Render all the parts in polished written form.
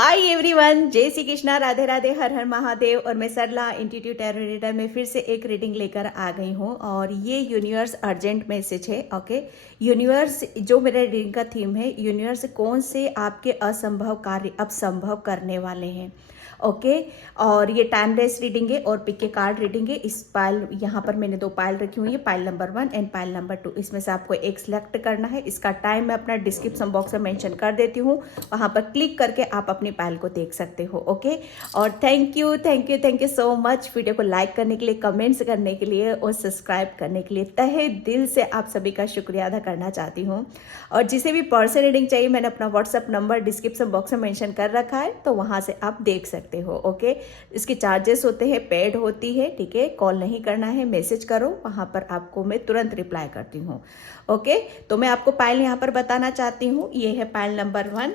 Hi everyone, जय श्री कृष्णा, राधे राधे, हर हर महादेव। और मैं सरला इंट्यूटिव टैरो रीडर में फिर से एक रीडिंग लेकर आ गई हूँ और ये यूनिवर्स अर्जेंट मैसेज है। ओके, यूनिवर्स जो मेरा रीडिंग का थीम है, यूनिवर्स कौन से आपके असंभव कार्य अब संभव करने वाले हैं। ओके, और ये टाइमलेस रीडिंग है और पिक के कार्ड रीडिंग है। इस पाइल यहाँ पर मैंने 2 पाइल रखी हुई है, pile number 1 and pile number 2। इसमें से आपको एक सिलेक्ट करना है। इसका टाइम मैं अपना डिस्क्रिप्शन बॉक्स में मेंशन कर देती हूँ, वहाँ पर क्लिक करके आप अपनी पाइल को देख सकते हो। ओके, और thank you so much video को लाइक करने के लिए, कमेंट्स करने के लिए और सब्सक्राइब करने के लिए। तहे दिल से आप सभी का शुक्रिया अदा करना चाहती हूँ। और जिसे भी पर्सनल रीडिंग चाहिए, मैंने अपना व्हाट्सअप नंबर डिस्क्रिप्शन बॉक्स में मेंशन कर रखा है, तो वहाँ से आप देख सकते हो। ओके, इसके चार्जेस होते हैं, पेड होती है। ठीक है, कॉल नहीं करना है, मैसेज करो, वहाँ पर आपको मैं तुरंत रिप्लाई करती हूँ। ओके, तो मैं आपको पाइल यहाँ पर बताना चाहती हूँ। ये है पाइल नंबर 1,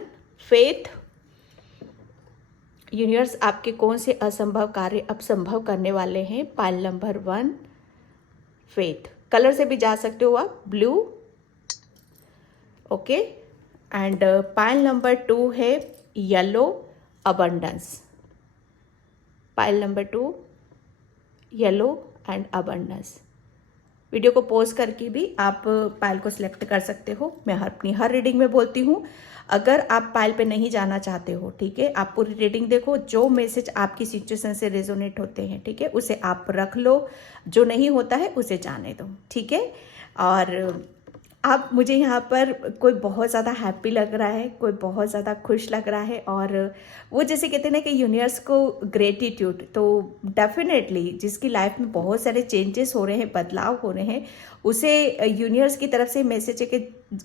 फेथ। यूनिवर्स आपके कौन से असंभव कार्य अब संभव करने वाले हैं। Pile number 1, faith. कलर से भी जा सकते हो आप, blue. Okay, and pile number 2 है yellow, abundance. Pile number 2, yellow and abundance. Video को पॉज करके भी आप पाइल को सिलेक्ट कर सकते हो। मैं अपनी हर रीडिंग में बोलती हूँ, अगर आप पाइल पे नहीं जाना चाहते हो, ठीक है, आप पूरी रीडिंग देखो, जो मैसेज आपकी सिचुएशन से रेजोनेट होते हैं, ठीक है, उसे आप रख लो, जो नहीं होता है उसे जाने दो। ठीक है, और आप मुझे यहाँ पर कोई बहुत ज़्यादा हैप्पी लग रहा है, कोई बहुत ज़्यादा खुश लग रहा है, और वो जैसे कहते हैं ना कि यूनिवर्स को ग्रेटिट्यूड, तो डेफिनेटली जिसकी लाइफ में बहुत सारे चेंजेस हो रहे हैं, बदलाव हो रहे हैं, उसे यूनिवर्स की तरफ से मैसेज है कि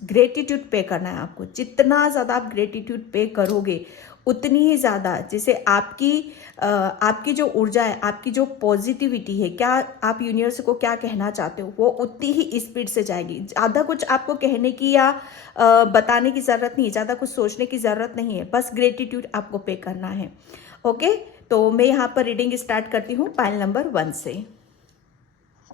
ग्रेटिट्यूड पे करना है आपको। जितना ज़्यादा आप ग्रेटिट्यूड पे करोगे, उतनी ही ज़्यादा जैसे आपकी जो ऊर्जा है, आपकी जो पॉजिटिविटी है, क्या आप यूनिवर्स को क्या कहना चाहते हो, वो उतनी ही स्पीड से जाएगी। ज़्यादा कुछ आपको कहने की या बताने की ज़रूरत नहीं है, ज़्यादा कुछ सोचने की ज़रूरत नहीं है, बस ग्रेटिट्यूड आपको पे करना है। ओके, तो मैं यहाँ पर रीडिंग स्टार्ट करती हूँ पाइल नंबर 1 से।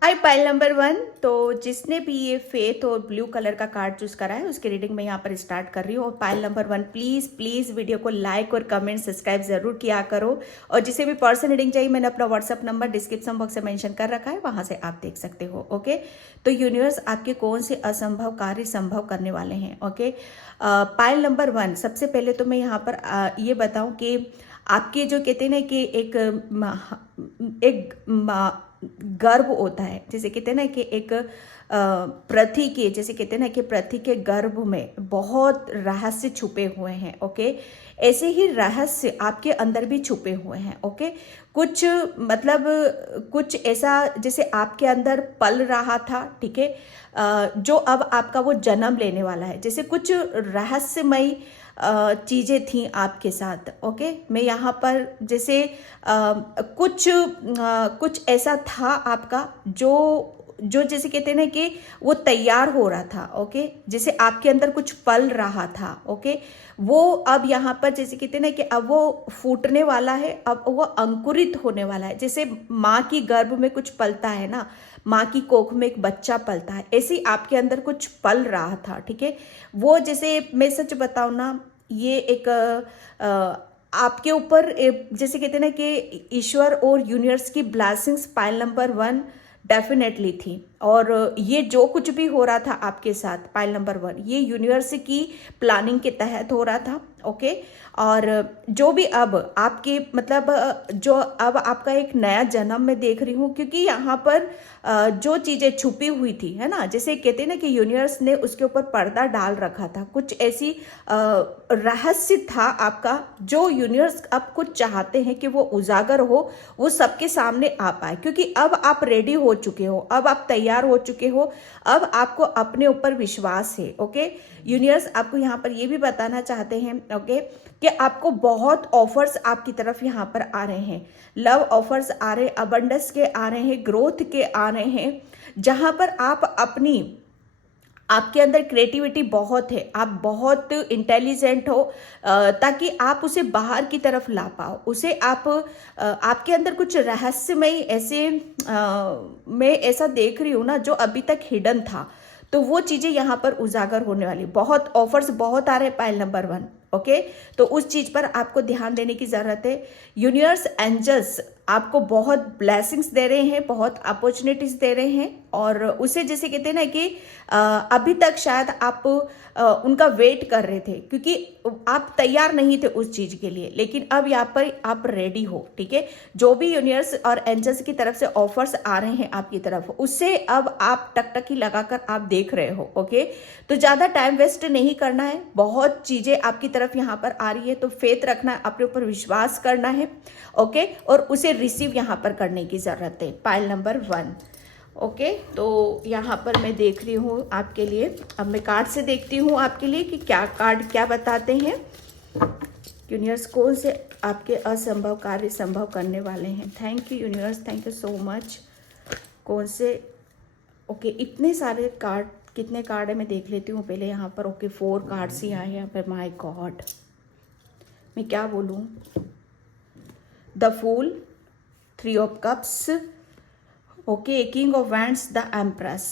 हाय पाइल नंबर 1। तो जिसने भी ये फेथ और ब्लू कलर का कार्ड चूज करा है, उसकी रीडिंग मैं यहाँ पर स्टार्ट कर रही हूँ। और pile number 1, please please video को लाइक और कमेंट सब्सक्राइब जरूर किया करो। और जिसे भी पर्सन रीडिंग चाहिए, मैंने अपना व्हाट्सअप नंबर डिस्क्रिप्शन बॉक्स में मेंशन कर रखा है, वहां से आप देख सकते हो। ओके, तो यूनिवर्स आपके कौन से असंभव कार्य संभव करने वाले हैं। ओके, पाइल नंबर 1, सबसे पहले तो मैं यहाँ पर ये बताऊं कि आपके जो कहते हैं ना कि एक गर्भ होता है, जैसे कहते हैं ना कि एक पृथ्वी के, जैसे कहते हैं ना कि पृथ्वी के गर्भ में बहुत रहस्य छुपे हुए हैं। ओके, ऐसे ही रहस्य आपके अंदर भी छुपे हुए हैं। ओके, कुछ मतलब कुछ ऐसा जैसे आपके अंदर पल रहा था, ठीक है, जो अब आपका वो जन्म लेने वाला है। जैसे कुछ रहस्यमयी चीज़ें थी आपके साथ। ओके, मैं यहाँ पर जैसे कुछ ऐसा था आपका जो जो जैसे कहते हैं ना कि वो तैयार हो रहा था। ओके, जैसे आपके अंदर कुछ पल रहा था। ओके, वो अब यहाँ पर जैसे कहते हैं ना कि अब वो फूटने वाला है, अब वो अंकुरित होने वाला है। जैसे माँ की गर्भ में कुछ पलता है ना, माँ की कोख में एक बच्चा पलता है, ऐसे ही आपके अंदर कुछ पल रहा था। ठीक है, वो जैसे मैं सच बताऊँ ना, ये एक आपके ऊपर जैसे कहते हैं ना कि ईश्वर और यूनिवर्स की ब्लेसिंग्स पाइल नंबर 1 डेफिनेटली थी। और ये जो कुछ भी हो रहा था आपके साथ, पाइल नंबर 1, ये यूनिवर्स की प्लानिंग के तहत हो रहा था। ओके, और जो भी अब आपके मतलब जो अब आपका एक नया जन्म मैं देख रही हूँ, क्योंकि यहाँ पर जो चीज़ें छुपी हुई थी, है ना, जैसे कहते हैं ना कि यूनिवर्स ने उसके ऊपर पर्दा डाल रखा था, कुछ ऐसी रहस्य था आपका जो यूनिवर्स अब कुछ चाहते हैं कि वो उजागर हो, वो सबके सामने आ पाए, क्योंकि अब आप रेडी हो चुके हो, अब आप तैयार हो चुके हो, अब आपको अपने ऊपर विश्वास है। ओके, यूनिवर्स आपको यहाँ पर ये भी बताना चाहते हैं, ओके, कि आपको बहुत ऑफर्स आपकी तरफ यहाँ पर आ रहे हैं। लव ऑफर्स आ रहे हैं, अबंडेंस के आ रहे हैं, ग्रोथ के आ रहे हैं, जहाँ पर आप आपके अंदर क्रिएटिविटी बहुत है, आप बहुत इंटेलिजेंट हो, ताकि आप उसे बाहर की तरफ ला पाओ, उसे आपके अंदर कुछ रहस्यमय ऐसे मैं ऐसा देख रही हूँ ना, जो अभी तक हिडन था, तो वो चीज़ें यहाँ पर उजागर होने वाली। बहुत ऑफर्स बहुत आ रहे हैं पाइल नंबर 1। ओके, तो उस चीज पर आपको ध्यान देने की जरूरत है। यूनिवर्स एंजल्स आपको बहुत ब्लेसिंग्स दे रहे हैं, बहुत अपॉर्चुनिटीज दे रहे हैं, और उसे जैसे कहते हैं ना कि अभी तक शायद आप उनका वेट कर रहे थे, क्योंकि आप तैयार नहीं थे उस चीज के लिए, लेकिन अब यहाँ पर आप रेडी हो। ठीक है, जो भी यूनिवर्स और एंजल्स की तरफ से ऑफर्स आ रहे हैं आपकी तरफ, उससे अब आप टकटकी लगाकर आप देख रहे हो। ओके, तो ज्यादा टाइम वेस्ट नहीं करना है, बहुत चीजें आपकी तरफ यहाँ पर आ रही है, तो फेथ रखना है, अपने ऊपर विश्वास करना है। ओके, और उसे रिसीव यहाँ पर करने की जरूरत है। Pile number 1। ओके, तो यहाँ पर मैं देख रही हूँ आपके लिए। अब मैं कार्ड से देखती हूँ आपके लिए कि क्या कार्ड क्या बताते हैं। यूनिवर्स कौन से आपके असंभव कार्य संभव करने वाले हैं। Thank you universe, thank you so much. कौन से, ओके, इतने सारे कार्ड, कितने कार्ड है मैं देख लेती हूँ पहले यहाँ पर। ओके, 4 कार्ड्स ही आए हैं यहाँ पर। माय गॉड, मैं क्या बोलूँ। The fool, 3 of cups, okay, king of wands, the empress.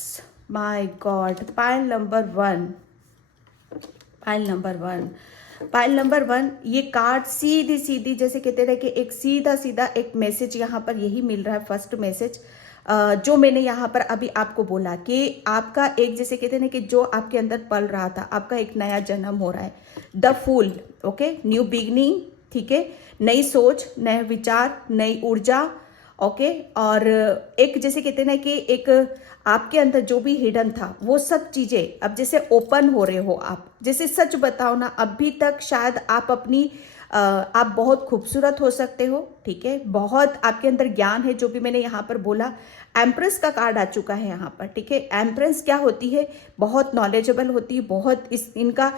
My God, pile number 1, pile number 1, pile number 1। ये कार्ड सीधी सीधी जैसे कहते रहे कि एक सीधा सीधा एक मैसेज यहाँ पर यही मिल रहा है। फर्स्ट मैसेज जो मैंने यहाँ पर अभी आपको बोला कि आपका एक जैसे कहते हैं ना कि जो आपके अंदर पल रहा था, आपका एक नया जन्म हो रहा है। The fool, okay, new beginning, ठीक है, नई सोच, नए विचार, नई ऊर्जा। ओके, और एक जैसे कहते हैं ना कि एक आपके अंदर जो भी हिडन था वो सब चीजें अब जैसे ओपन हो रहे हो आप। जैसे सच बताओ ना, अभी तक शायद आप अपनी आप बहुत खूबसूरत हो सकते हो। ठीक है, बहुत आपके अंदर ज्ञान है, जो भी मैंने यहाँ पर बोला। एम्प्रेस का कार्ड आ चुका है यहाँ पर। ठीक है, एम्प्रेस क्या होती है, बहुत नॉलेजेबल होती है, बहुत इनका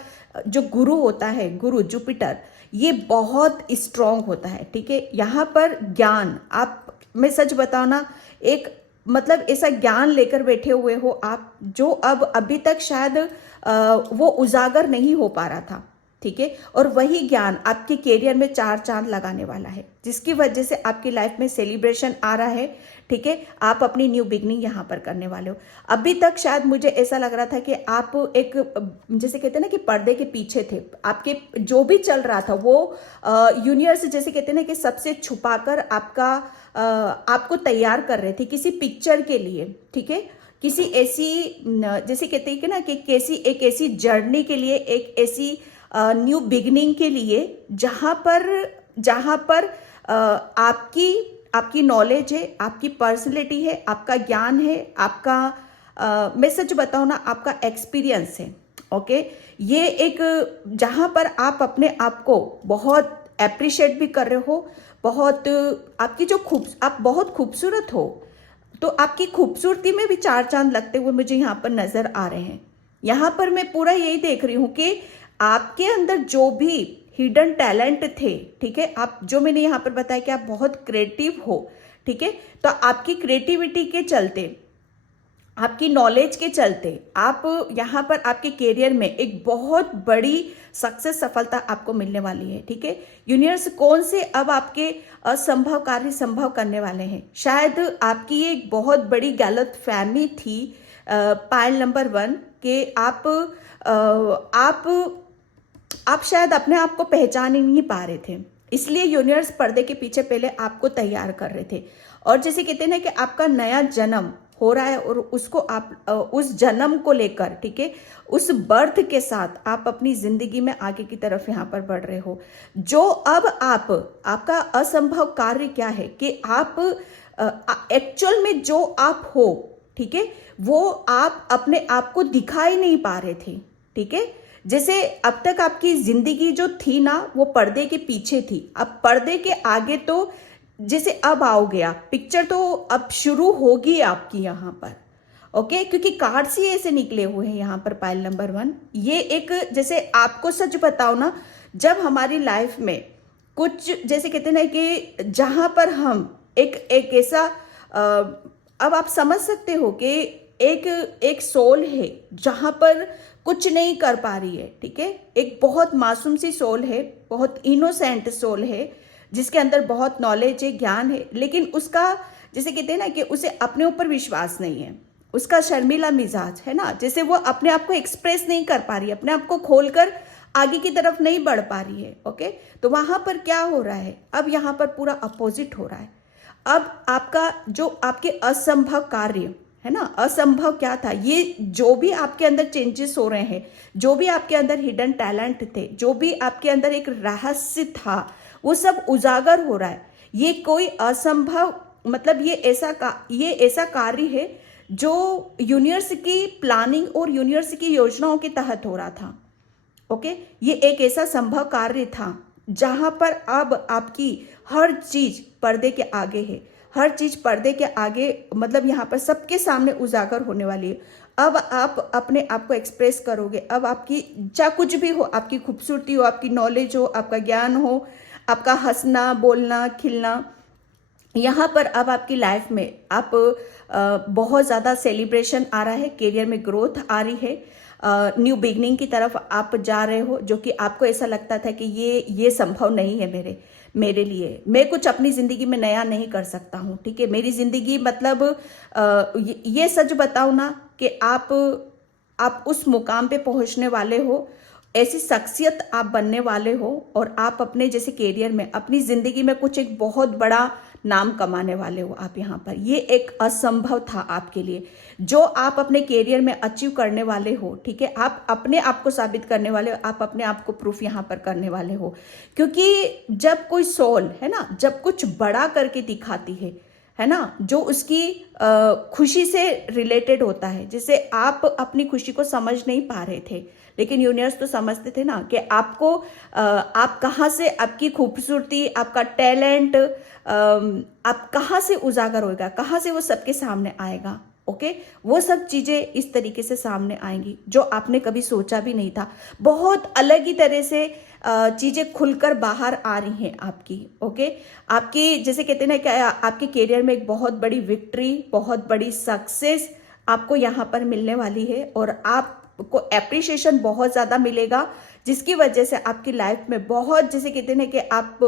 जो गुरु होता है, गुरु जुपिटर, ये बहुत स्ट्रांग होता है। ठीक है, यहाँ पर ज्ञान, आप, मैं सच बताओ ना, एक मतलब ऐसा ज्ञान लेकर बैठे हुए हो आप, जो अब अभी तक शायद वो उजागर नहीं हो पा रहा था। ठीक है, और वही ज्ञान आपके कैरियर में 4 चांद लगाने वाला है, जिसकी वजह से आपकी लाइफ में सेलिब्रेशन आ रहा है। ठीक है, आप अपनी न्यू बिगनिंग यहाँ पर करने वाले हो। अभी तक शायद मुझे ऐसा लग रहा था कि आप एक जैसे कहते हैं ना कि पर्दे के पीछे थे, आपके जो भी चल रहा था वो यूनिवर्स जैसे कहते हैं ना कि सबसे छुपाकर आपको तैयार कर रहे थे किसी पिक्चर के लिए। ठीक है, किसी ऐसी जैसे कहते हैं कि ना कि एक ऐसी जर्नी के लिए, एक ऐसी न्यू बिगनिंग के लिए, जहां पर आपकी नॉलेज है, आपकी पर्सनैलिटी है, आपका ज्ञान है, आपका मैं सच बताऊं ना, आपका एक्सपीरियंस है। ओके, ये एक जहां पर आप अपने आप को बहुत अप्रिशिएट भी कर रहे हो, बहुत आपकी जो आप बहुत खूबसूरत हो, तो आपकी खूबसूरती में भी 4 चांद लगते हुए मुझे यहाँ पर नजर आ रहे हैं। यहाँ पर मैं पूरा यही देख रही हूँ कि आपके अंदर जो भी हिडन टैलेंट थे, ठीक है, आप जो मैंने यहाँ पर बताया कि आप बहुत क्रिएटिव हो। ठीक है, तो आपकी क्रिएटिविटी के चलते, आपकी नॉलेज के चलते, आप यहाँ पर आपके कैरियर में एक बहुत बड़ी सक्सेस, सफलता आपको मिलने वाली है। ठीक है, यूनिवर्स कौन से अब आपके असंभव कार्य संभव करने वाले हैं। शायद आपकी एक बहुत बड़ी गलत फहमी थी पाइल नंबर 1 के आप शायद अपने आप को पहचान ही नहीं पा रहे थे, इसलिए यूनिवर्स पर्दे के पीछे पहले आपको तैयार कर रहे थे। और जैसे कहते हैं ना कि आपका नया जन्म हो रहा है, और उसको आप उस जन्म को लेकर, ठीक है, उस बर्थ के साथ आप अपनी जिंदगी में आगे की तरफ यहाँ पर बढ़ रहे हो। जो अब आपका असंभव कार्य क्या है कि आप एक्चुअल में जो आप हो, ठीक है, वो आप अपने आप को दिखाई नहीं पा रहे थे। ठीक है, जैसे अब तक आपकी जिंदगी जो थी ना, वो पर्दे के पीछे थी। अब पर्दे के आगे तो जैसे अब आओगे आप, पिक्चर तो अब शुरू होगी आपकी यहाँ पर। ओके, क्योंकि कार्ड्स ही ऐसे निकले हुए हैं यहाँ पर पाइल नंबर 1। ये एक जैसे आपको सच बताओ ना, जब हमारी लाइफ में कुछ जैसे कहते हैं ना कि जहां पर हम एक ऐसा अब आप समझ सकते हो कि एक सोल है जहां पर कुछ नहीं कर पा रही है। ठीक है, एक बहुत मासूम सी सोल है, बहुत इनोसेंट सोल है, जिसके अंदर बहुत नॉलेज है, ज्ञान है, लेकिन उसका जैसे कहते हैं ना कि उसे अपने ऊपर विश्वास नहीं है, उसका शर्मीला मिजाज है ना, जैसे वो अपने आप को एक्सप्रेस नहीं कर पा रही, अपने आप को खोलकर आगे की तरफ नहीं बढ़ पा रही है। ओके, तो वहां पर क्या हो रहा है, अब यहाँ पर पूरा अपोजिट हो रहा है। अब आपका जो आपके असंभव कार्य है ना, असंभव क्या था, ये जो भी आपके अंदर चेंजेस हो रहे हैं, जो भी आपके अंदर हिडन टैलेंट थे, जो भी आपके अंदर एक रहस्य था, वो सब उजागर हो रहा है। ये कोई असंभव मतलब ये ऐसा कार्य है जो यूनिवर्स की प्लानिंग और यूनिवर्स की योजनाओं के तहत हो रहा था। ओके, ये एक ऐसा संभव कार्य था जहां पर अब आपकी हर चीज पर्दे के आगे है, हर चीज पर्दे के आगे, मतलब यहाँ पर सबके सामने उजागर होने वाली है। अब आप अपने आप को एक्सप्रेस करोगे। अब आपकी चाहे कुछ भी हो, आपकी खूबसूरती हो, आपकी नॉलेज हो, आपका ज्ञान हो, आपका हंसना बोलना खिलना, यहाँ पर अब आपकी लाइफ में आप बहुत ज़्यादा सेलिब्रेशन आ रहा है, करियर में ग्रोथ आ रही है, न्यू बिगनिंग की तरफ आप जा रहे हो, जो कि आपको ऐसा लगता था कि ये संभव नहीं है मेरे लिए, मैं कुछ अपनी ज़िंदगी में नया नहीं कर सकता हूँ। ठीक है, मेरी ज़िंदगी मतलब ये सच बताओ ना कि आप उस मुकाम पे पहुँचने वाले हो, ऐसी शख्सियत आप बनने वाले हो, और आप अपने जैसे करियर में अपनी ज़िंदगी में कुछ एक बहुत बड़ा नाम कमाने वाले हो आप यहाँ पर। ये एक असंभव था आपके लिए, जो आप अपने करियर में अचीव करने वाले हो। ठीक है, आप अपने आप को साबित करने वाले हो, आप अपने आप को प्रूफ यहाँ पर करने वाले हो। क्योंकि जब कोई सोल है ना, जब कुछ बड़ा करके दिखाती है ना, जो उसकी खुशी से रिलेटेड होता है, जैसे आप अपनी खुशी को समझ नहीं पा रहे थे, लेकिन यूनिवर्स तो समझते थे ना कि आपको आप कहाँ से, आपकी खूबसूरती, आपका टैलेंट, आप कहाँ से उजागर होएगा, कहाँ से वो सबके सामने आएगा। ओके, वो सब चीज़ें इस तरीके से सामने आएंगी जो आपने कभी सोचा भी नहीं था। बहुत अलग ही तरह से चीज़ें खुलकर बाहर आ रही हैं आपकी। ओके, आपकी जैसे कहते हैं ना कि आपके करियर में एक बहुत बड़ी विक्ट्री, बहुत बड़ी सक्सेस आपको यहाँ पर मिलने वाली है, और आपको एप्रिशिएशन बहुत ज़्यादा मिलेगा, जिसकी वजह से आपकी लाइफ में बहुत, जैसे कहते हैं ना कि आप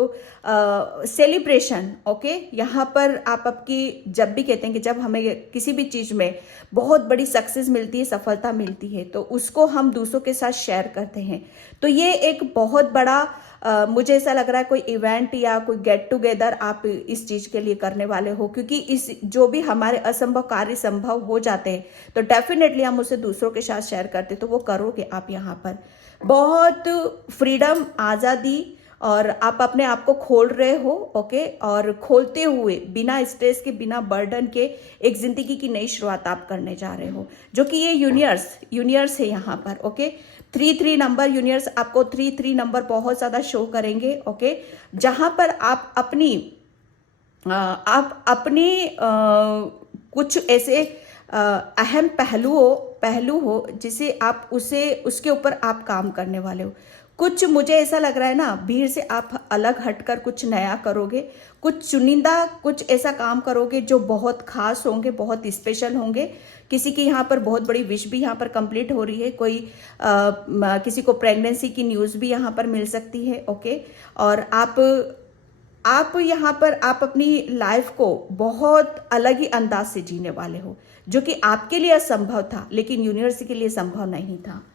सेलिब्रेशन। ओके, यहाँ पर आप आपकी, जब भी कहते हैं कि जब हमें किसी भी चीज़ में बहुत बड़ी सक्सेस मिलती है, सफलता मिलती है, तो उसको हम दूसरों के साथ शेयर करते हैं। तो ये एक बहुत बड़ा मुझे ऐसा लग रहा है कोई इवेंट या कोई गेट टुगेदर आप इस चीज़ के लिए करने वाले हो, क्योंकि इस जो भी हमारे असंभव कार्य संभव हो जाते हैं, तो डेफिनेटली हम उसे दूसरों के साथ शेयर करते, तो वो करोगे आप यहाँ पर। बहुत फ्रीडम, आज़ादी, और आप अपने आप को खोल रहे हो। ओके, और खोलते हुए बिना स्ट्रेस के, बिना बर्डन के एक जिंदगी की नई शुरुआत आप करने जा रहे हो, जो कि ये यूनिवर्स है यहाँ पर। ओके, 3 नंबर, यूनिवर्स आपको 3 नंबर बहुत ज़्यादा शो करेंगे। ओके, जहाँ पर आप अपनी कुछ ऐसे अहम पहलू हो जिसे आप उसके ऊपर आप काम करने वाले हो। कुछ मुझे ऐसा लग रहा है ना, भीड़ से आप अलग हटकर कुछ नया करोगे, कुछ चुनिंदा, कुछ ऐसा काम करोगे जो बहुत खास होंगे, बहुत स्पेशल होंगे। किसी की यहाँ पर बहुत बड़ी विश भी यहाँ पर कंप्लीट हो रही है, किसी को प्रेगनेंसी की न्यूज़ भी यहाँ पर मिल सकती है। ओके, और आप यहाँ पर आप अपनी लाइफ को बहुत अलग ही अंदाज से जीने वाले हो, जो कि आपके लिए असंभव था, लेकिन यूनिवर्स के लिए संभव नहीं था।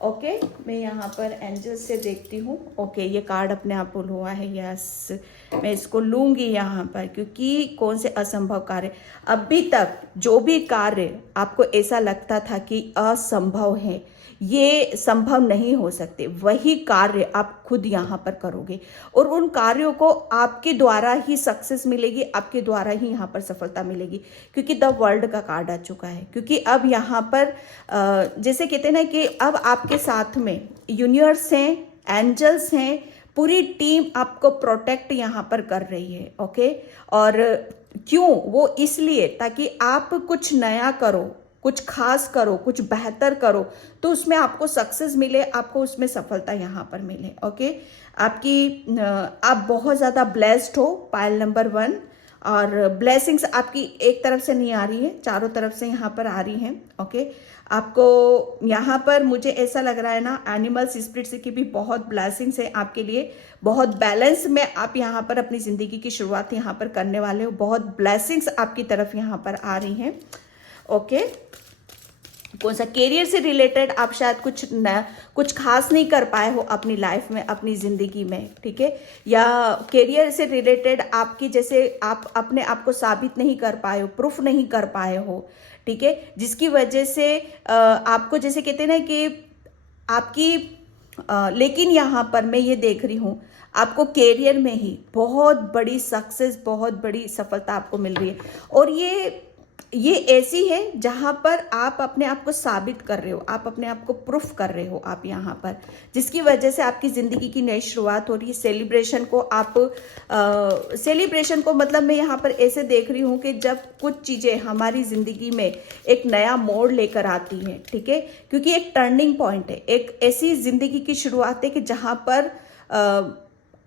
ओके, मैं यहाँ पर एंजल्स से देखती हूँ। ओके, ये कार्ड अपने आप पुल हुआ है। यस, मैं इसको लूँगी यहाँ पर, क्योंकि कौन से असंभव कार्य, अभी तक जो भी कार्य आपको ऐसा लगता था कि असंभव है, ये संभव नहीं हो सकते, वही कार्य आप खुद यहाँ पर करोगे, और उन कार्यों को आपके द्वारा ही सक्सेस मिलेगी, आपके द्वारा ही यहाँ पर सफलता मिलेगी, क्योंकि द वर्ल्ड का कार्ड आ चुका है। क्योंकि अब यहाँ पर जैसे कहते हैं ना कि अब आपके साथ में यूनिवर्स हैं, एंजल्स हैं, पूरी टीम आपको प्रोटेक्ट यहाँ पर कर रही है। ओके, और क्यों, वो इसलिए ताकि आप कुछ नया करो, कुछ खास करो, कुछ बेहतर करो, तो उसमें आपको सक्सेस मिले, आपको उसमें सफलता यहाँ पर मिले। ओके, आप बहुत ज़्यादा ब्लेस्ड हो, पायल नंबर 1, और ब्लेसिंग्स आपकी एक तरफ से नहीं आ रही है, चारों तरफ से यहाँ पर आ रही हैं। ओके, आपको यहाँ पर मुझे ऐसा लग रहा है ना, एनिमल्स, स्पिरिट्स की भी बहुत ब्लेसिंग्स है आपके लिए, बहुत बैलेंस में आप यहाँ पर अपनी ज़िंदगी की शुरुआत यहाँ पर करने वाले हो, बहुत ब्लेसिंग्स आपकी तरफ यहाँ पर आ रही हैं। ओके, कौन सा कैरियर से रिलेटेड आप शायद कुछ खास नहीं कर पाए हो अपनी लाइफ में, अपनी ज़िंदगी में, ठीक है, या कैरियर से रिलेटेड आपकी जैसे आप अपने आप को साबित नहीं कर पाए हो, प्रूफ नहीं कर पाए हो, ठीक है, जिसकी वजह से आपको जैसे कहते हैं ना कि आपकी लेकिन यहाँ पर मैं ये देख रही हूँ आपको कैरियर में ही बहुत बड़ी सक्सेस, बहुत बड़ी सफलता आपको मिल रही है। और ये ऐसी है जहाँ पर आप अपने आप को साबित कर रहे हो, आप अपने आप को प्रूफ कर रहे हो आप यहाँ पर, जिसकी वजह से आपकी ज़िंदगी की नई शुरुआत हो रही है। सेलिब्रेशन को आप सेलिब्रेशन को मतलब मैं यहाँ पर ऐसे देख रही हूँ कि जब कुछ चीज़ें हमारी ज़िंदगी में एक नया मोड़ लेकर आती हैं, ठीक है, क्योंकि एक टर्निंग पॉइंट है, एक ऐसी ज़िंदगी की शुरुआत है कि जहाँ पर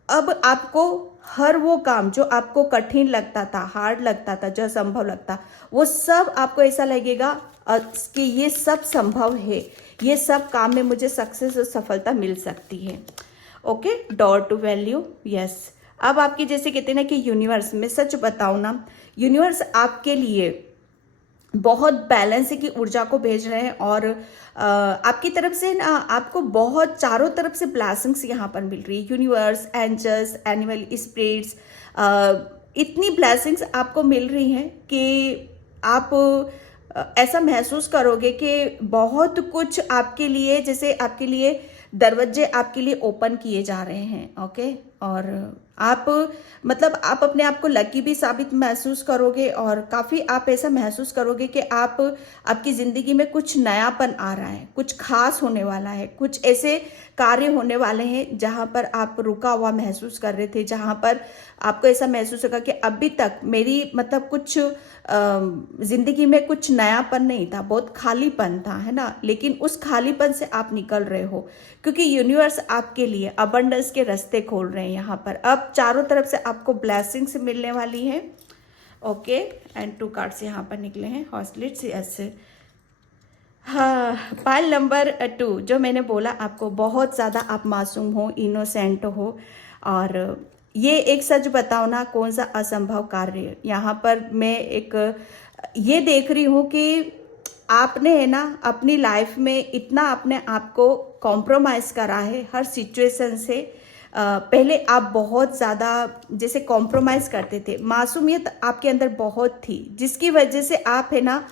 अब आपको हर वो काम जो आपको कठिन लगता था, हार्ड लगता था, जो असंभव लगता, वो सब आपको ऐसा लगेगा कि ये सब संभव है, ये सब काम में मुझे सक्सेस और सफलता मिल सकती है। Okay, door to value, yes. अब आपकी जैसे कहते हैं ना कि यूनिवर्स, में सच बताऊँ ना, यूनिवर्स आपके लिए बहुत बैलेंस की ऊर्जा को भेज रहे हैं और आपकी तरफ से ना आपको बहुत चारों तरफ से ब्लेसिंग्स यहाँ पर मिल रही है। यूनिवर्स, एंजल्स, एनिमल स्पिरिट्स, इतनी ब्लेसिंग्स आपको मिल रही हैं कि आप ऐसा महसूस करोगे कि बहुत कुछ आपके लिए, जैसे आपके लिए दरवाजे आपके लिए ओपन किए जा रहे हैं। ओके, और आप मतलब आप अपने आप को लकी भी साबित महसूस करोगे और काफ़ी आप ऐसा महसूस करोगे कि आपकी ज़िंदगी में कुछ नयापन आ रहा है, कुछ खास होने वाला है, कुछ ऐसे कार्य होने वाले हैं जहाँ पर आप रुका हुआ महसूस कर रहे थे, जहाँ पर आपको ऐसा महसूस होगा कि अभी तक मेरी मतलब कुछ ज़िंदगी में कुछ नयापन नहीं था, बहुत खालीपन था, है ना, लेकिन उस खालीपन से आप निकल रहे हो क्योंकि यूनिवर्स आपके लिए अबंडेंस के रास्ते खोल रहे हैं यहाँ पर। अब चारों तरफ से आपको ब्लेसिंग्स मिलने वाली हैं। ओके, एंड 2 कार्ड्स यहाँ पर निकले हैं, हॉस्लिट्स, यस। हाँ, पाइल नंबर 2, जो मैंने बोला आपको, बहुत ज़्यादा आप मासूम हो, इनोसेंट हो, और ये एक सच बताओ ना, कौन सा असंभव कार्य यहाँ पर मैं एक ये देख रही हूँ कि आपने है ना अपनी लाइफ में इतना अपने आप को कॉम्प्रोमाइज़ करा है हर सिचुएशन से। पहले आप बहुत ज़्यादा जैसे कॉम्प्रोमाइज़ करते थे, मासूमियत आपके अंदर बहुत थी, जिसकी वजह से आप है ना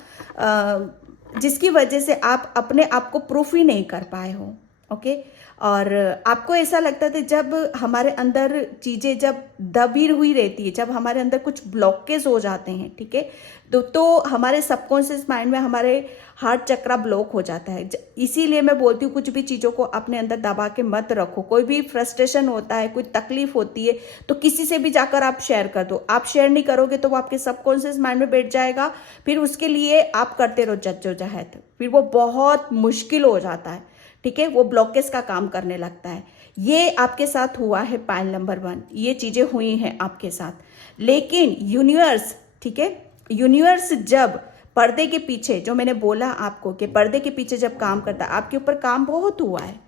जिसकी वजह से आप अपने आप को प्रूफ ही नहीं कर पाए हो। ओके, और आपको ऐसा लगता था जब हमारे अंदर चीज़ें जब दबी हुई रहती है, जब हमारे अंदर कुछ ब्लॉकेज हो जाते हैं, ठीक है, तो हमारे सबकॉन्शियस माइंड में हमारे हार्ट चक्रा ब्लॉक हो जाता है। इसीलिए मैं बोलती हूँ कुछ भी चीज़ों को अपने अंदर दबा के मत रखो। कोई भी फ्रस्ट्रेशन होता है, कोई तकलीफ होती है, तो किसी से भी जाकर आप शेयर कर दो। आप शेयर नहीं करोगे तो वो आपके सबकॉन्शियस माइंड में बैठ जाएगा, फिर उसके लिए आप करते रहो जद्दोजहद, फिर वो बहुत मुश्किल हो जाता है, ठीक है, वो ब्लॉकेज का काम करने लगता है। ये आपके साथ हुआ है पाइल नंबर 1, ये चीज़ें हुई हैं आपके साथ, लेकिन यूनिवर्स, ठीक है, यूनिवर्स जब पर्दे के पीछे, जो मैंने बोला आपको कि पर्दे के पीछे जब काम करता है, आपके ऊपर काम बहुत हुआ है।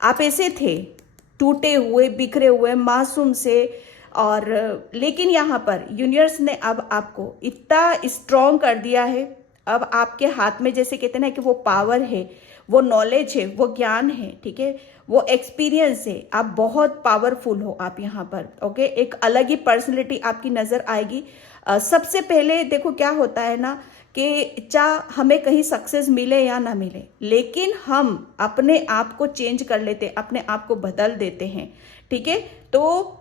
आप ऐसे थे, टूटे हुए, बिखरे हुए, मासूम से, और लेकिन यहाँ पर यूनिवर्स ने अब आपको इतना स्ट्रॉन्ग कर दिया है। अब आपके हाथ में जैसे कहते हैं ना कि वो पावर है, वो नॉलेज है, वो ज्ञान है, ठीक है, वो एक्सपीरियंस है। आप बहुत पावरफुल हो आप यहाँ पर। ओके, एक अलग ही पर्सनैलिटी आपकी नज़र आएगी। सबसे पहले देखो क्या होता है ना कि चाहे हमें कहीं सक्सेस मिले या ना मिले, लेकिन हम अपने आप को चेंज कर लेते, अपने आप को बदल देते हैं, ठीक है, तो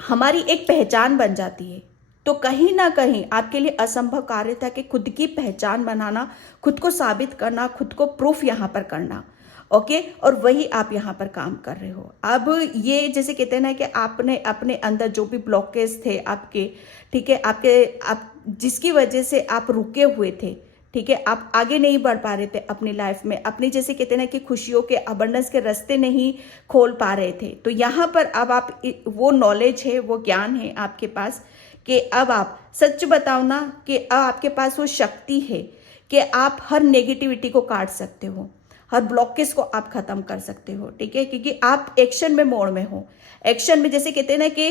हमारी एक पहचान बन जाती है। तो कहीं ना कहीं आपके लिए असंभव कार्य था कि खुद की पहचान बनाना, खुद को साबित करना, खुद को प्रूफ यहाँ पर करना। ओके, और वही आप यहाँ पर काम कर रहे हो। अब ये जैसे कहते हैं ना कि आपने अपने अंदर जो भी ब्लॉकेज थे आपके, ठीक है, आप जिसकी वजह से आप रुके हुए थे, ठीक है, आप आगे नहीं बढ़ पा रहे थे अपनी लाइफ में, अपनी जैसे कहते हैं ना कि खुशियों के, अबंडेंस के रास्ते नहीं खोल पा रहे थे, तो यहाँ पर अब आप वो नॉलेज है, वो ज्ञान है आपके पास कि अब आप सच बताओ ना कि अब आपके पास वो शक्ति है कि आप हर नेगेटिविटी को काट सकते हो, हर ब्लॉकेज को आप खत्म कर सकते हो, ठीक है, क्योंकि आप एक्शन में मोड में हो। एक्शन में जैसे कहते हैं ना कि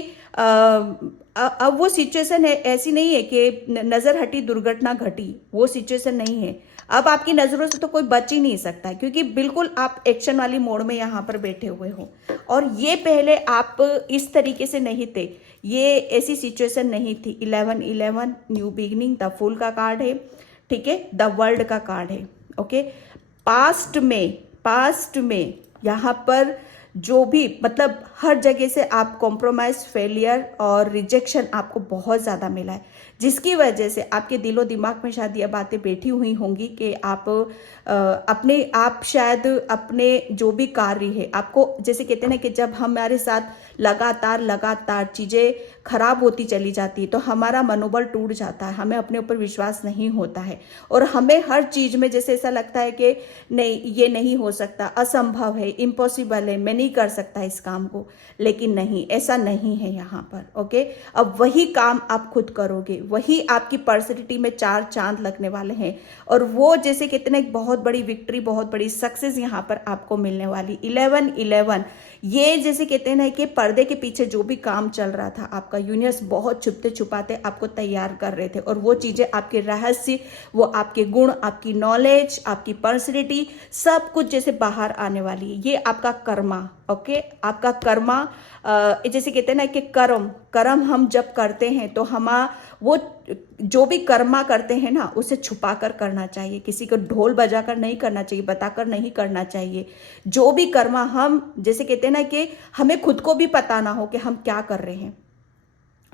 अब वो सिचुएशन है, ऐसी नहीं है कि नज़र हटी दुर्घटना घटी, वो सिचुएशन नहीं है। अब आपकी नज़रों से तो कोई बच ही नहीं सकता, क्योंकि बिल्कुल आप एक्शन वाली मोड में यहाँ पर बैठे हुए हो। और ये पहले आप इस तरीके से नहीं थे, ये ऐसी सिचुएशन नहीं थी। 1111 न्यू बिगिनिंग, द फूल का कार्ड है, ठीक है, द वर्ल्ड का कार्ड है। ओके, पास्ट में यहाँ पर जो भी मतलब हर जगह से आप कॉम्प्रोमाइज, फेलियर और रिजेक्शन आपको बहुत ज़्यादा मिला है, जिसकी वजह से आपके दिलो दिमाग में शायद ये बातें बैठी हुई होंगी कि आप शायद अपने जो भी कार्य है आपको, जैसे कहते हैं ना कि जब हमारे साथ लगातार चीज़ें खराब होती चली जाती है तो हमारा मनोबल टूट जाता है, हमें अपने ऊपर विश्वास नहीं होता है और हमें हर चीज़ में जैसे ऐसा लगता है कि नहीं, ये नहीं हो सकता, असंभव है, इम्पॉसिबल है, मैं नहीं कर सकता इस काम को। लेकिन नहीं, ऐसा नहीं है यहाँ पर। ओके, अब वही काम आप खुद करोगे, वही आपकी पर्सनैलिटी में 4 चांद लगने वाले हैं और वो जैसे कितने एक बहुत बड़ी विक्ट्री, बहुत बड़ी सक्सेस यहाँ पर आपको मिलने वाली। 1111 ये जैसे कहते हैं ना कि पर्दे के पीछे जो भी काम चल रहा था आपका, यूनिवर्स बहुत छुपते छुपाते आपको तैयार कर रहे थे और वो चीज़ें, आपके रहस्य, वो आपके गुण, आपकी नॉलेज, आपकी पर्सनैलिटी, सब कुछ जैसे बाहर आने वाली है। ये आपका कर्मा। ओके, आपका कर्मा, जैसे कहते हैं ना कि कर्म हम जब करते हैं तो वो जो भी कर्मा करते हैं ना उसे छुपा कर करना चाहिए, किसी को ढोल बजाकर नहीं करना चाहिए, बताकर नहीं करना चाहिए। जो भी कर्मा हम, जैसे कहते हैं ना कि हमें खुद को भी पता ना हो कि हम क्या कर रहे हैं।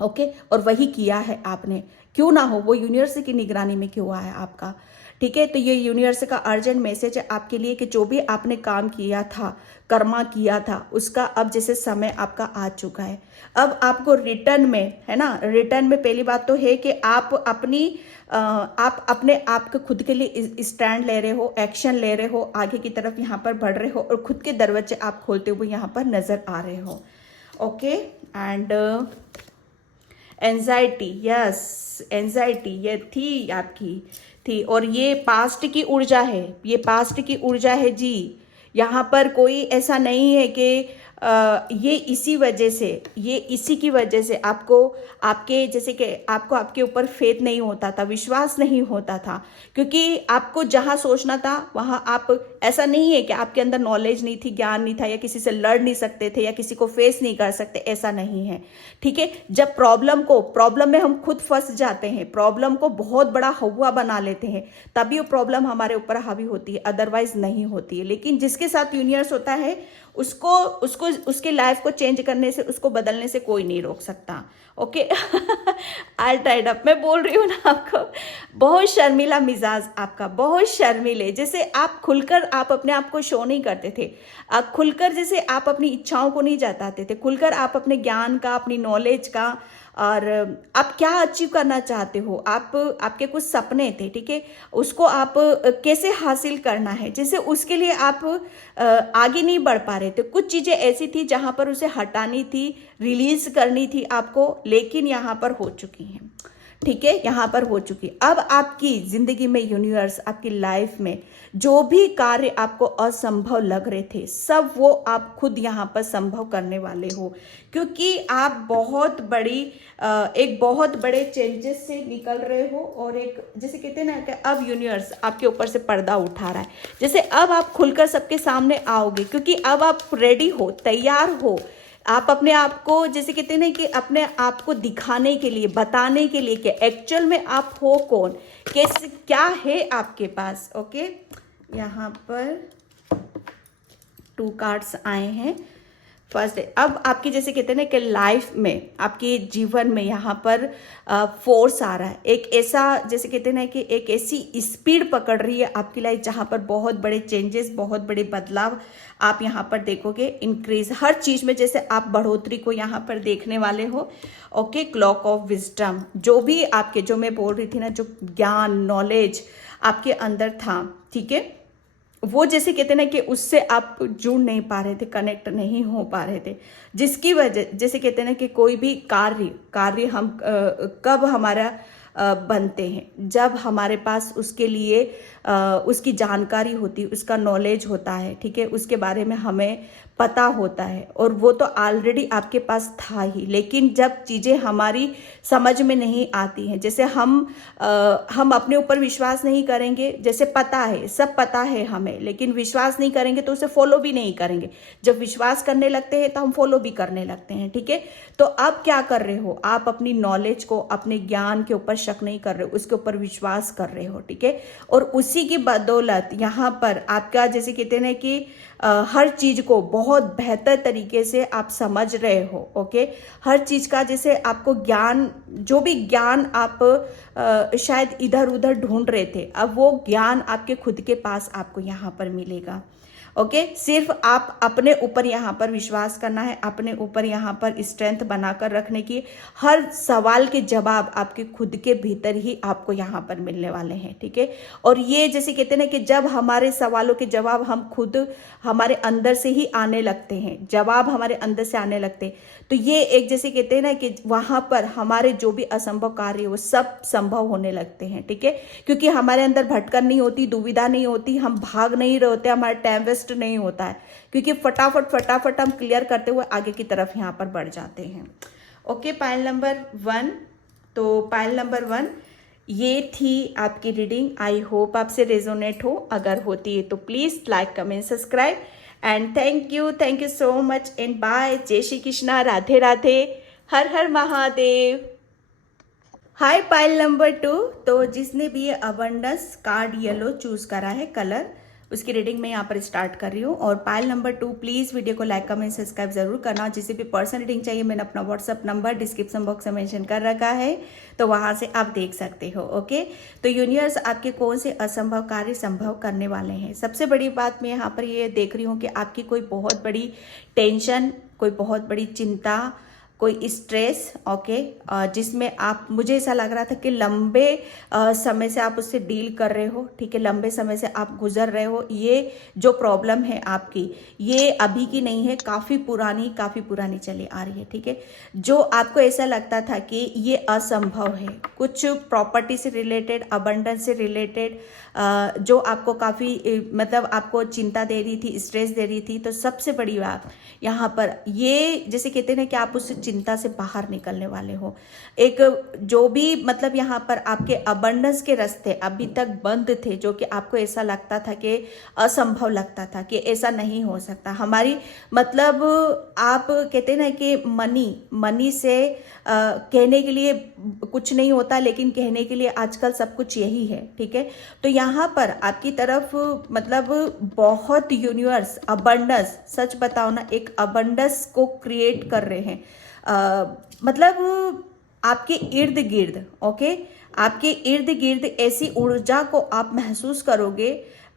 ओके, और वही किया है आपने, क्यों ना हो, वो यूनिवर्स की निगरानी में क्यों आया आपका। ठीक है, तो ये यूनिवर्स का अर्जेंट मैसेज है आपके लिए कि जो भी आपने काम किया था, कर्मा किया था, उसका अब जैसे समय आपका आ चुका है। अब आपको रिटर्न में, है ना, रिटर्न में पहली बात तो है कि आप अपने आप के खुद के लिए स्टैंड ले रहे हो, एक्शन ले रहे हो, आगे की तरफ यहाँ पर बढ़ रहे हो और खुद के दरवाजे आप खोलते हुए यहाँ पर नजर आ रहे हो। Okay, and anxiety, yes, anxiety ये थी आपकी थी और ये पास्ट की ऊर्जा है, ये पास्ट की ऊर्जा है जी। यहाँ पर कोई ऐसा नहीं है कि ये इसी की वजह से आपको, आपके जैसे कि आपको आपके ऊपर फेथ नहीं होता था, विश्वास नहीं होता था, क्योंकि आपको जहाँ सोचना था वहाँ आप, ऐसा नहीं है कि आपके अंदर नॉलेज नहीं थी, ज्ञान नहीं था, या किसी से लड़ नहीं सकते थे या किसी को फेस नहीं कर सकते, ऐसा नहीं है। ठीक है, जब प्रॉब्लम में हम खुद फंस जाते हैं, प्रॉब्लम को बहुत बड़ा हवा बना लेते हैं, तभी वो प्रॉब्लम हमारे ऊपर हावी होती है, अदरवाइज नहीं होती है। लेकिन जिसके साथ यूनिवर्स होता है उसको उसके लाइफ को चेंज करने से, उसको बदलने से कोई नहीं रोक सकता। ओके, आई टाइड अप, मैं बोल रही हूँ ना आपको, बहुत शर्मीला मिजाज आपका, बहुत शर्मीले, जैसे आप खुलकर आप अपने आप को शो नहीं करते थे, खुलकर जैसे आप अपनी इच्छाओं को नहीं जताते थे, खुलकर आप अपने ज्ञान का, अपनी नॉलेज का, और आप क्या अचीव करना चाहते हो, आपके कुछ सपने थे, ठीक है, उसको आप कैसे हासिल करना है, जैसे उसके लिए आप आगे नहीं बढ़ पा रहे थे। कुछ चीज़ें ऐसी थी जहाँ पर उसे हटानी थी, रिलीज करनी थी आपको, लेकिन यहाँ पर हो चुकी हैं। ठीक है, यहाँ पर हो चुकी। अब आपकी जिंदगी में यूनिवर्स, आपकी लाइफ में जो भी कार्य आपको असंभव लग रहे थे, सब वो आप खुद यहाँ पर संभव करने वाले हो, क्योंकि आप एक बहुत बड़े चेंजेस से निकल रहे हो। और एक जैसे कहते हैं ना कि अब यूनिवर्स आपके ऊपर से पर्दा उठा रहा है, जैसे अब आप खुलकर सबके सामने आओगे, क्योंकि अब आप रेडी हो, तैयार हो, आप अपने आप को, जैसे कहते हैं ना कि अपने आप को दिखाने के लिए, बताने के लिए कि एक्चुअल में आप हो कौन, कैसे, क्या है आपके पास। ओके, यहाँ पर 2 कार्ड्स आए हैं। फर्स्ट, अब आपकी जैसे कहते हैं ना कि लाइफ में, आपके जीवन में यहाँ पर फोर्स आ रहा है, एक ऐसा जैसे कहते हैं ना कि एक ऐसी स्पीड पकड़ रही है आपकी लाइफ, जहाँ पर बहुत बड़े चेंजेस, बहुत बड़े बदलाव आप यहाँ पर देखोगे, इंक्रीज हर चीज़ में जैसे आप बढ़ोतरी को यहाँ पर देखने वाले हो। ओके, क्लॉक ऑफ विजडम, जो भी आपके, जो मैं बोल रही थी ना, जो ज्ञान, नॉलेज आपके अंदर था, ठीक है, वो जैसे कहते हैं ना कि उससे आप जुड़ नहीं पा रहे थे, कनेक्ट नहीं हो पा रहे थे, जिसकी वजह, जैसे कहते हैं ना कि कोई भी कार्य हम कब हमारा बनते हैं, जब हमारे पास उसके लिए उसकी जानकारी होती है, उसका नॉलेज होता है, ठीक है, उसके बारे में हमें पता होता है, और वो तो ऑलरेडी आपके पास था ही, लेकिन जब चीज़ें हमारी समझ में नहीं आती हैं, जैसे हम अपने ऊपर विश्वास नहीं करेंगे, जैसे पता है, सब पता है हमें, लेकिन विश्वास नहीं करेंगे तो उसे फॉलो भी नहीं करेंगे। जब विश्वास करने लगते हैं तो हम फॉलो भी करने लगते हैं, ठीक है। तो अब क्या कर रहे हो, आप अपनी नॉलेज को, अपने ज्ञान के ऊपर शक नहीं कर रहे हो, उसके ऊपर विश्वास कर रहे हो, ठीक है। और उसी की बदौलत यहाँ पर आपका, जैसे कहते हैं कि हर चीज को बहुत बेहतर तरीके से आप समझ रहे हो, ओके। हर चीज का जैसे आपको ज्ञान, जो भी ज्ञान आप शायद इधर उधर ढूंढ रहे थे, अब वो ज्ञान आपके खुद के पास आपको यहाँ पर मिलेगा, ओके। सिर्फ आप अपने ऊपर यहाँ पर विश्वास करना है, अपने ऊपर यहाँ पर स्ट्रेंथ बनाकर रखने की। हर सवाल के जवाब आपके खुद के भीतर ही आपको यहाँ पर मिलने वाले हैं, ठीक है। और ये जैसे कहते हैं ना कि जब हमारे सवालों के जवाब हम खुद हमारे अंदर से ही आने लगते हैं, जवाब हमारे अंदर से आने लगते हैं, तो ये एक जैसे कहते हैं ना कि वहां पर हमारे जो भी असंभव कार्य वो सब संभव होने लगते हैं, ठीक है। क्योंकि हमारे अंदर भटकन नहीं होती, दुविधा नहीं होती, हम भाग नहीं रहे होते, हमारा टाइम वेस्ट नहीं होता है, क्योंकि फटाफट हम क्लियर करते हुए आगे की तरफ यहाँ पर बढ़ जाते हैं। Okay, pile number 1। तो पायल नंबर 1 ये थी आपकी रीडिंग। आई होप आपसे रेजोनेट हो, अगर होती है तो please like, comment, subscribe and thank you so much and bye. जय श्री कृष्णा, राधे राधे, हर हर महादेव। Hi pile number 2। तो जिसने भी ये अबंडस कार्ड येलो चूज करा है कलर, उसकी रीडिंग मैं यहाँ पर स्टार्ट कर रही हूँ। और पायल नंबर 2 प्लीज़ वीडियो को लाइक, कमेंट, सब्सक्राइब जरूर करना। जिसे भी पर्सनल रीडिंग चाहिए, मैंने अपना व्हाट्सअप नंबर डिस्क्रिप्शन बॉक्स में मेंशन कर रखा है, तो वहाँ से आप देख सकते हो, ओके। तो यूनिवर्स आपके कौन से असंभव कार्य संभव करने वाले हैं। सबसे बड़ी बात मैं यहाँ पर ये देख रही हूँ कि आपकी कोई बहुत बड़ी टेंशन, कोई बहुत बड़ी चिंता, कोई स्ट्रेस, ओके, जिसमें आप, मुझे ऐसा लग रहा था कि लंबे समय से आप उससे डील कर रहे हो, ठीक है, लंबे समय से आप गुजर रहे हो। ये जो प्रॉब्लम है आपकी, ये अभी की नहीं है, काफ़ी पुरानी चली आ रही है, ठीक है। जो आपको ऐसा लगता था कि ये असंभव है, कुछ प्रॉपर्टी से रिलेटेड, अबंडेंस से रिलेटेड, जो आपको काफ़ी मतलब आपको चिंता दे रही थी, स्ट्रेस दे रही थी, तो सबसे बड़ी बात यहाँ पर ये, जैसे कहते हैं कि आप उस चिंता से बाहर निकलने वाले हो। एक जो भी मतलब यहाँ पर आपके अबंडेंस के रास्ते अभी तक बंद थे, जो कि आपको ऐसा लगता था कि असंभव लगता था कि ऐसा नहीं हो सकता हमारी, मतलब आप कहते हैं ना कि मनी से कहने के लिए कुछ नहीं होता, लेकिन कहने के लिए आजकल सब कुछ यही है, ठीक है। तो यहाँ पर आपकी तरफ मतलब बहुत यूनिवर्स अबंडेंस, सच बताओ ना, एक अबंडेंस को क्रिएट कर रहे हैं। मतलब आपके इर्द गिर्द, ओके, आपके इर्द गिर्द ऐसी ऊर्जा को आप महसूस करोगे,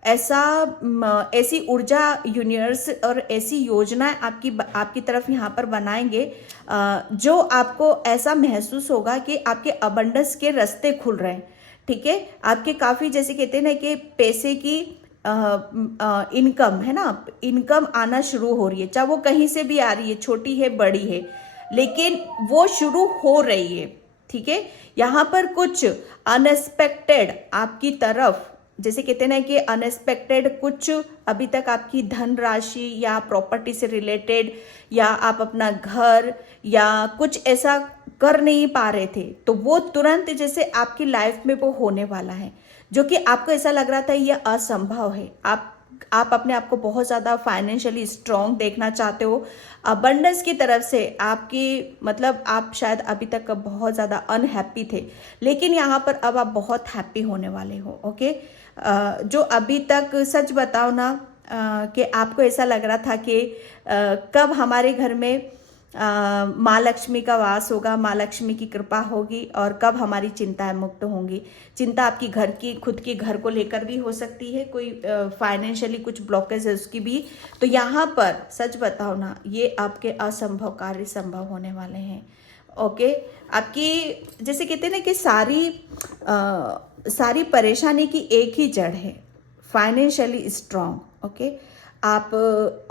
ऐसी ऊर्जा यूनिवर्स और ऐसी योजनाएं आपकी तरफ यहाँ पर बनाएंगे, जो आपको ऐसा महसूस होगा कि आपके अबंडेंस के रास्ते खुल रहे हैं, ठीक है। आपके काफ़ी, जैसे कहते हैं ना कि पैसे की इनकम है ना, इनकम आना शुरू हो रही है, चाहे वो कहीं से भी आ रही है, छोटी है बड़ी है, लेकिन वो शुरू हो रही है, ठीक है। यहाँ पर कुछ अनएक्सपेक्टेड आपकी तरफ, जैसे कहते हैं ना कि अनएक्सपेक्टेड कुछ अभी तक आपकी धन राशि या प्रॉपर्टी से रिलेटेड, या आप अपना घर या कुछ ऐसा कर नहीं पा रहे थे, तो वो तुरंत जैसे आपकी लाइफ में वो होने वाला है, जो कि आपको ऐसा लग रहा था ये असंभव है। आप अपने आप को बहुत ज़्यादा फाइनेंशियली स्ट्रॉन्ग देखना चाहते हो, अबंडेंस की तरफ से आपकी, मतलब आप शायद अभी तक बहुत ज़्यादा अनहैप्पी थे, लेकिन यहाँ पर अब आप बहुत हैप्पी होने वाले हो, ओके। जो अभी तक, सच बताओ ना, कि आपको ऐसा लग रहा था कि कब हमारे घर में माँ लक्ष्मी का वास होगा, माँ लक्ष्मी की कृपा होगी, और कब हमारी चिंताएं मुक्त होंगी। चिंता आपकी घर की, खुद के घर को लेकर भी हो सकती है, कोई फाइनेंशियली कुछ ब्लॉकेज है उसकी भी। तो यहाँ पर सच बताओ ना, ये आपके असंभव कार्य संभव होने वाले हैं, ओके। आपकी, जैसे कहते हैं ना कि सारी परेशानी की एक ही जड़ है, फाइनेंशियली स्ट्रांग, ओके। आप,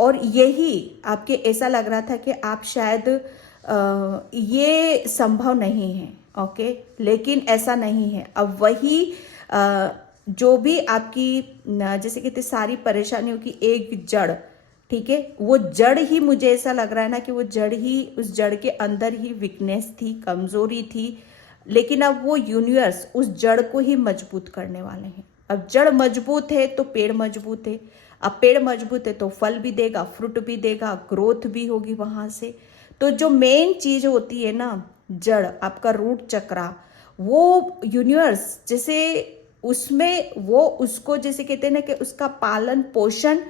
और यही आपके ऐसा लग रहा था कि आप शायद ये संभव नहीं है, ओके, लेकिन ऐसा नहीं है। अब वही जो भी आपकी, जैसे कहते सारी परेशानियों की एक जड़, ठीक है। वो जड़ ही, मुझे ऐसा लग रहा है ना कि वो जड़ ही, उस जड़ के अंदर ही वीकनेस थी, कमजोरी थी, लेकिन अब वो यूनिवर्स उस जड़ को ही मजबूत करने वाले हैं। अब जड़ मजबूत है तो पेड़ मजबूत है, अब पेड़ मजबूत है तो फल भी देगा, फ्रूट भी देगा, ग्रोथ भी होगी वहां से। तो जो मेन चीज होती है ना, जड़, आपका रूट चक्रा, वो यूनिवर्स जैसे उसमें वो उसको जैसे कहते हैं ना कि उसका पालन पोषण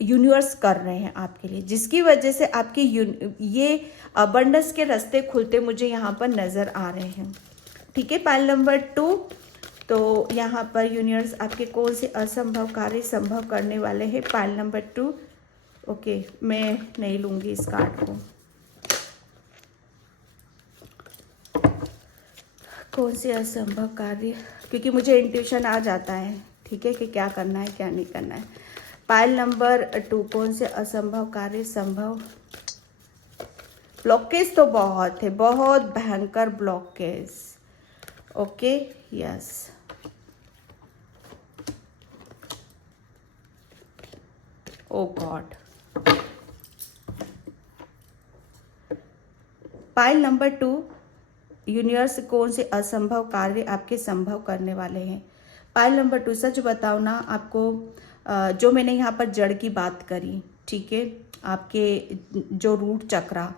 यूनिवर्स कर रहे हैं आपके लिए, जिसकी वजह से आपके ये अबंडेंस के रास्ते खुलते मुझे यहाँ पर नजर आ रहे हैं। ठीक है, पाइल नंबर 2, तो यहाँ पर यूनिवर्स आपके कौन से असंभव कार्य संभव करने वाले हैं। पाइल नंबर 2, ओके, मैं नहीं लूंगी इस कार्ड को। कौन से असंभव कार्य, क्योंकि मुझे इंट्यूशन आ जाता है, ठीक है, कि क्या करना है क्या नहीं करना है। पाइल नंबर 2, कौन से असंभव कार्य संभव। ब्लॉकेज तो बहुत है, बहुत भयंकर ब्लॉकेज। ओके, यस, ओ गॉड। पाइल नंबर 2, यूनिवर्स कौन से असंभव कार्य आपके संभव करने वाले हैं। पाइल नंबर 2, सच बताओ ना, आपको जो मैंने यहाँ पर जड़ की बात करी, ठीक है, आपके जो रूट चक्रा,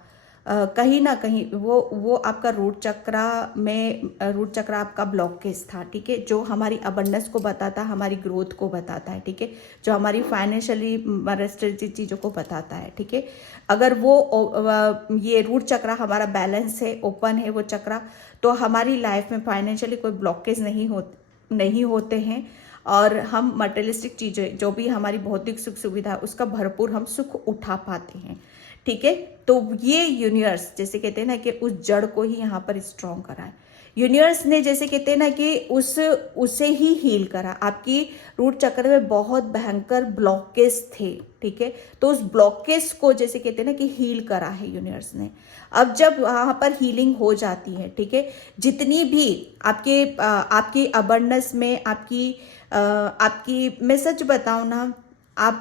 कहीं ना कहीं वो आपका रूट चक्रा में, रूट चक्रा आपका ब्लॉकेज था, ठीक है, जो हमारी अबंडेंस को बताता है, हमारी ग्रोथ को बताता है, ठीक है, जो हमारी फाइनेंशियली मॉनेटरी चीज़ों को बताता है, ठीक है। अगर वो ये रूट चक्रा हमारा बैलेंस है, ओपन है वो चक्रा, तो हमारी लाइफ में फाइनेंशियली कोई ब्लॉकेज नहीं होते हैं, और हम मटेरियलिस्टिक चीज़ें, जो भी हमारी भौतिक सुख सुविधा है, उसका भरपूर हम सुख उठा पाते हैं, ठीक है। तो ये यूनिवर्स जैसे कहते हैं ना कि उस जड़ को ही यहाँ पर स्ट्रॉन्ग करा है। यूनिवर्स ने जैसे कहते हैं ना कि उसे ही हील करा। आपकी रूट चक्र में बहुत भयंकर ब्लॉकेज थे, ठीक है, तो उस ब्लॉकेज को जैसे कहते हैं ना कि हील करा है यूनिवर्स ने। अब जब वहां पर हीलिंग हो जाती है, ठीक है, जितनी भी आपकी अबंडेंस में आपकी मैं सच बताऊं ना, आप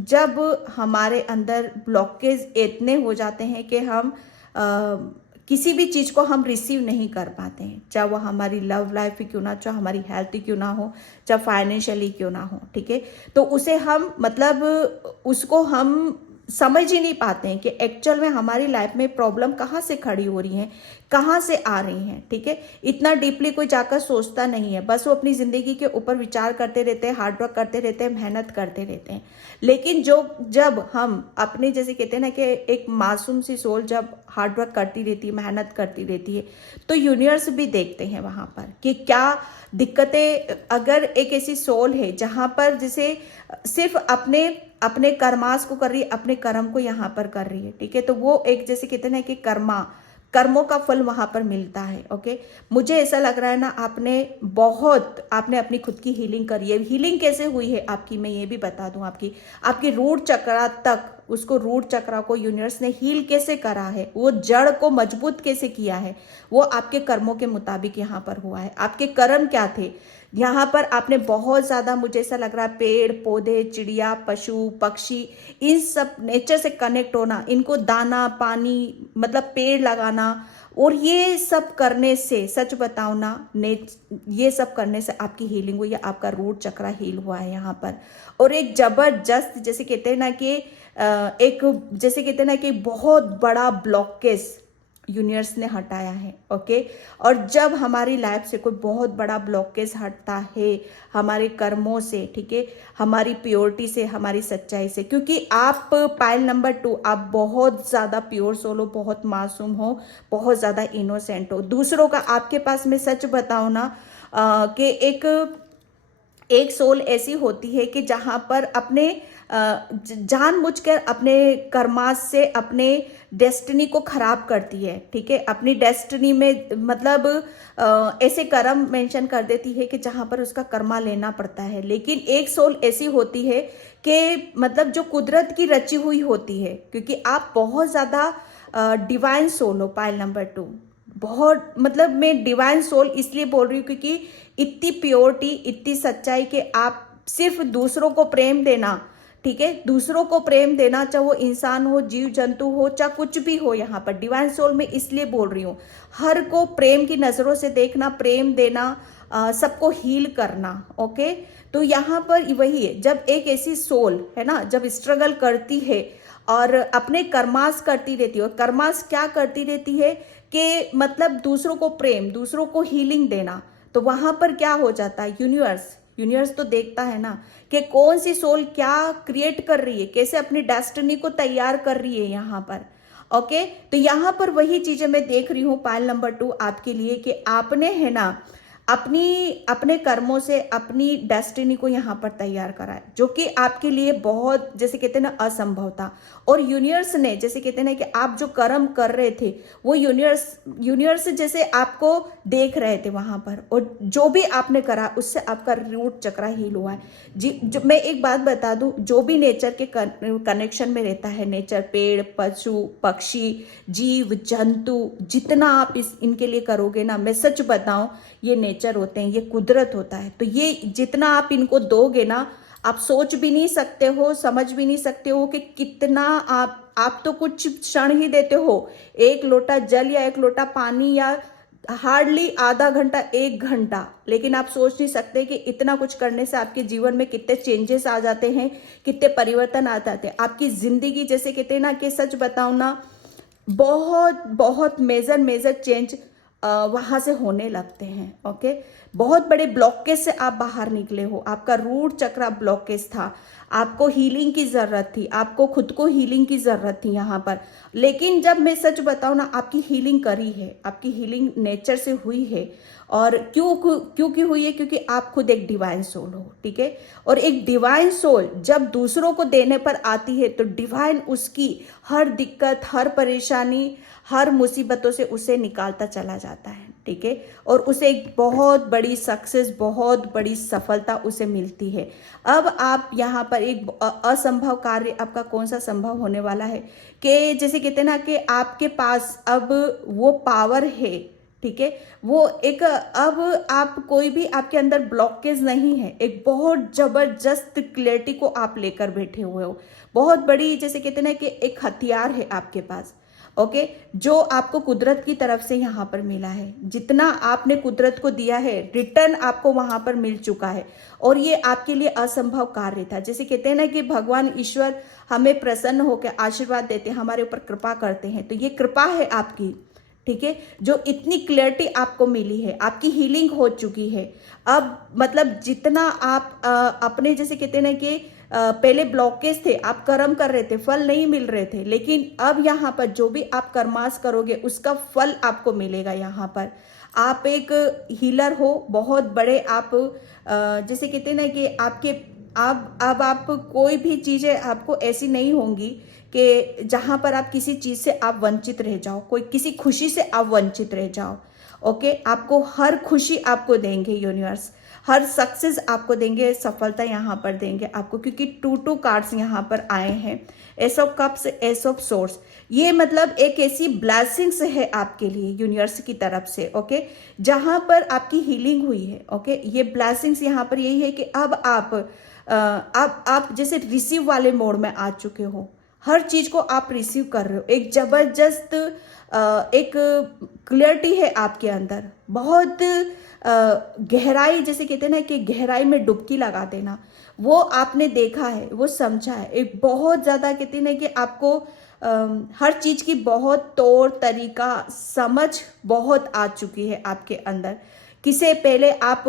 जब हमारे अंदर ब्लॉकेज इतने हो जाते हैं कि हम किसी भी चीज़ को हम रिसीव नहीं कर पाते हैं, चाहे वो हमारी लव लाइफ ही क्यों ना, चाहे हमारी हेल्थ ही क्यों ना हो, चाहे फाइनेंशियली क्यों ना हो, ठीक है, तो उसे हम मतलब उसको हम समझ ही नहीं पाते हैं कि एक्चुअल में हमारी लाइफ में प्रॉब्लम कहाँ से खड़ी हो रही है, कहाँ से आ रही हैं, ठीक है। इतना डीपली कोई जाकर सोचता नहीं है, बस वो अपनी जिंदगी के ऊपर विचार करते रहते हैं, हार्डवर्क करते रहते हैं, मेहनत करते रहते हैं। लेकिन जब हम अपने जैसे कहते हैं ना कि एक मासूम सी सोल जब हार्डवर्क करती रहती है, मेहनत करती रहती है, तो यूनिवर्स भी देखते हैं वहां पर कि क्या दिक्कतें, अगर एक ऐसी सोल है जहां पर जैसे सिर्फ अपने कर्मास को कर रही है, अपने कर्म को यहाँ पर कर रही है, ठीक है, तो वो एक जैसे कहते हैं ना कि कर्मों का फल वहां पर मिलता है। ओके, मुझे ऐसा लग रहा है ना, आपने अपनी खुद की हीलिंग करी है। हीलिंग कैसे हुई है आपकी, मैं ये भी बता दूं, आपकी रूट चक्रा तक, उसको रूट चक्रा को यूनिवर्स ने हील कैसे करा है, वो जड़ को मजबूत कैसे किया है, वो आपके कर्मों के मुताबिक यहाँ पर हुआ है। आपके कर्म क्या थे यहाँ पर, आपने बहुत ज्यादा, मुझे ऐसा लग रहा है, पेड़ पौधे, चिड़िया, पशु पक्षी, इन सब नेचर से कनेक्ट होना, इनको दाना पानी, मतलब पेड़ लगाना, और ये सब करने से, सच बताओ ना, ये सब करने से आपकी हीलिंग हुई है, आपका रूट चक्रा हील हुआ है यहाँ पर। और एक जबरदस्त जैसे कहते हैं ना कि एक जैसे कहते हैं ना कि बहुत बड़ा ब्लॉकेज यूनिवर्स ने हटाया है। ओके, और जब हमारी लाइफ से कोई बहुत बड़ा ब्लॉकेज हटता है हमारे कर्मों से, ठीक है, हमारी प्योरिटी से, हमारी सच्चाई से, क्योंकि आप पाइल नंबर 2, आप बहुत ज़्यादा प्योर सोल हो, बहुत मासूम हो, बहुत ज़्यादा इनोसेंट हो। दूसरों का आपके पास, मैं सच बताऊँ ना कि एक सोल ऐसी होती है कि जहां पर अपने जानबूझकर अपने कर्मास से अपने डेस्टिनी को खराब करती है, ठीक है, अपनी डेस्टिनी में मतलब ऐसे कर्म मेंशन कर देती है कि जहां पर उसका कर्मा लेना पड़ता है। लेकिन एक सोल ऐसी होती है कि मतलब जो कुदरत की रची हुई होती है, क्योंकि आप बहुत ज्यादा डिवाइन सोल हो। पाइल नंबर 2 बहुत, मतलब मैं डिवाइन सोल इसलिए बोल रही हूँ क्योंकि इतनी प्योरिटी, इतनी सच्चाई कि आप सिर्फ दूसरों को प्रेम देना, ठीक है, दूसरों को प्रेम देना, चाहे वो इंसान हो, जीव जंतु हो, चाहे कुछ भी हो। यहाँ पर डिवाइन सोल में इसलिए बोल रही हूँ, हर को प्रेम की नजरों से देखना, प्रेम देना, सबको हील करना। ओके, तो यहाँ पर वही है, जब एक ऐसी सोल है ना, जब स्ट्रगल करती है और अपने कर्मास करती रहती है, और कर्मास क्या करती रहती है कि मतलब दूसरों को प्रेम, दूसरों को हीलिंग देना, तो वहां पर क्या हो जाता है, यूनिवर्स तो देखता है ना कि कौन सी सोल क्या क्रिएट कर रही है, कैसे अपनी डेस्टिनी को तैयार कर रही है यहाँ पर। ओके, तो यहाँ पर वही चीजें मैं देख रही हूँ पायल नंबर 2 आपके लिए, कि आपने है ना अपने कर्मों से अपनी डेस्टिनी को यहाँ पर तैयार करा है, जो कि आपके लिए बहुत, जैसे कहते हैं ना, असंभव था। और यूनिवर्स ने, जैसे कहते हैं ना कि आप जो कर्म कर रहे थे, वो यूनिवर्स जैसे आपको देख रहे थे वहां पर, और जो भी आपने करा उससे आपका रूट चक्र हील हुआ है जी। जो मैं एक बात बता दूं, जो भी नेचर के कनेक्शन में रहता है, नेचर, पेड़, पशु, पक्षी, जीव जंतु, जितना आप इनके लिए करोगे ना, मैं सच बताऊं, ये नेचर होते हैं, ये कुदरत होता है, तो ये जितना आप इनको दोगे ना, आप सोच भी नहीं सकते हो, समझ भी नहीं सकते हो कि कितना आप तो कुछ क्षण ही देते हो, एक लोटा जल या एक लोटा पानी, या हार्डली आधा घंटा, एक घंटा, लेकिन आप सोच नहीं सकते कि इतना कुछ करने से आपके जीवन में कितने चेंजेस आ जाते हैं, कितने परिवर्तन आ जाते हैं आपकी जिंदगी। जैसे कहते हैं ना कि सच बताऊं ना, बहुत बहुत मेजर चेंज वहां से होने लगते हैं। ओके, बहुत बड़े ब्लॉकेज से आप बाहर निकले हो, आपका रूट चक्र ब्लॉकेज था, आपको हीलिंग की जरूरत थी, आपको खुद को हीलिंग की जरूरत थी यहाँ पर। लेकिन जब मैं सच बताऊं ना, आपकी हीलिंग करी है, आपकी हीलिंग नेचर से हुई है। और क्यों की हुई है, क्योंकि आप खुद एक डिवाइन सोल हो, ठीक है। और एक डिवाइन सोल जब दूसरों को देने पर आती है, तो डिवाइन उसकी हर दिक्कत, हर परेशानी, हर मुसीबतों से उसे निकालता चला जाता है, ठीक है। और उसे एक बहुत बड़ी सक्सेस, बहुत बड़ी सफलता उसे मिलती है। अब आप यहाँ पर एक असंभव कार्य आपका कौन सा संभव होने वाला है, कि जैसे कहते हैं ना कि आपके पास अब वो पावर है, ठीक है। वो एक, अब आप कोई भी आपके अंदर ब्लॉकेज नहीं है, एक बहुत जबरदस्त क्लैरिटी को आप लेकर बैठे हुए हो, बहुत बड़ी, जैसे कहते हैं ना कि एक हथियार है आपके पास। ओके, जो आपको कुदरत की तरफ से यहाँ पर मिला है, जितना आपने कुदरत को दिया है, रिटर्न आपको वहां पर मिल चुका है। और ये आपके लिए असंभव कार्य था। जैसे कहते हैं ना कि भगवान ईश्वर हमें प्रसन्न होकर आशीर्वाद देते हैं, हमारे ऊपर कृपा करते हैं, तो ये कृपा है आपकी, ठीक है, जो इतनी क्लैरिटी आपको मिली है, आपकी हीलिंग हो चुकी है। अब मतलब जितना आप अपने, जैसे कहते हैं ना कि पहले ब्लॉकेज थे, आप कर्म कर रहे थे, फल नहीं मिल रहे थे, लेकिन अब यहाँ पर जो भी आप कर्मास करोगे उसका फल आपको मिलेगा। यहाँ पर आप एक हीलर हो, बहुत बड़े आप, जैसे कहते हैं ना कि आपके, अब आप कोई भी चीजें आपको ऐसी नहीं होंगी कि जहां पर आप किसी चीज से आप वंचित रह जाओ, कोई किसी खुशी से आप वंचित रह जाओ। ओके, आपको हर खुशी आपको देंगे यूनिवर्स, हर सक्सेस आपको देंगे, सफलता यहाँ पर देंगे आपको, क्योंकि 2 कार्ड्स यहाँ पर आए हैं, S of cups, S of source. ये मतलब एक ऐसी ब्लेसिंग्स है आपके लिए यूनिवर्स की तरफ से। ओके, जहां पर आपकी हीलिंग हुई है। ओके, ये ब्लेसिंग्स यहाँ पर यही है कि अब आप जैसे रिसीव वाले मोड में आ चुके हो, हर चीज को आप रिसीव कर रहे हो, एक जबरदस्त एक क्लियरिटी है आपके अंदर, बहुत गहराई, जैसे कहते हैं ना कि गहराई में डुबकी लगा देना, वो आपने देखा है, वो समझा है। एक बहुत ज्यादा कहते हैं ना कि आपको हर चीज की बहुत तौर तरीका समझ बहुत आ चुकी है आपके अंदर। किसे पहले आप,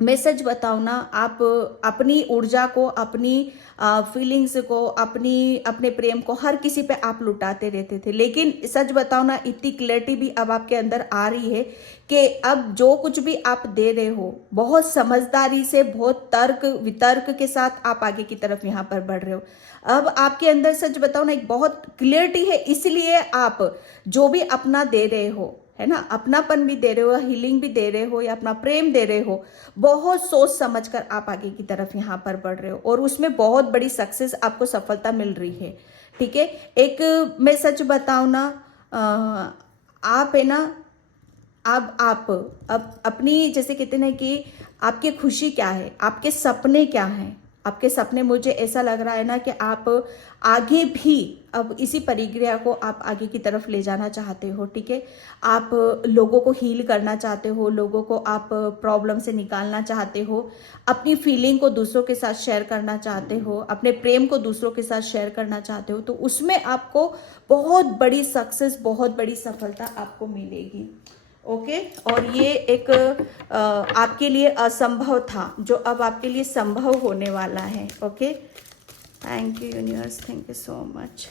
मैं सच बताऊं ना, आप अपनी ऊर्जा को, अपनी फीलिंग्स को, अपने प्रेम को हर किसी पे आप लुटाते रहते थे, लेकिन सच बताओ ना, इतनी क्लैरिटी भी अब आपके अंदर आ रही है कि अब जो कुछ भी आप दे रहे हो, बहुत समझदारी से, बहुत तर्क वितर्क के साथ आप आगे की तरफ यहाँ पर बढ़ रहे हो। अब आपके अंदर सच बताओ ना एक बहुत क्लियरिटी है, इसलिए आप जो भी अपना दे रहे हो, है ना, अपनापन भी दे रहे हो, हीलिंग भी दे रहे हो, या अपना प्रेम दे रहे हो, बहुत सोच समझ कर आप आगे की तरफ यहाँ पर बढ़ रहे हो, और उसमें बहुत बड़ी सक्सेस आपको, सफलता मिल रही है, ठीक है। एक मैं सच बताऊं ना, आप है ना, अब अपनी, जैसे कहते हैं ना कि आपकी खुशी क्या है, आपके सपने क्या हैं, आपके सपने, मुझे ऐसा लग रहा है ना कि आप आगे भी अब इसी परिक्रिया को आप आगे की तरफ ले जाना चाहते हो, ठीक है। आप लोगों को हील करना चाहते हो, लोगों को आप प्रॉब्लम से निकालना चाहते हो, अपनी फीलिंग को दूसरों के साथ शेयर करना चाहते हो, अपने प्रेम को दूसरों के साथ शेयर करना चाहते हो, तो उसमें आपको बहुत बड़ी सक्सेस, बहुत बड़ी सफलता आपको मिलेगी। ओके और ये एक आपके लिए असंभव था जो अब आपके लिए संभव होने वाला है। Okay, thank you universe, thank you so much.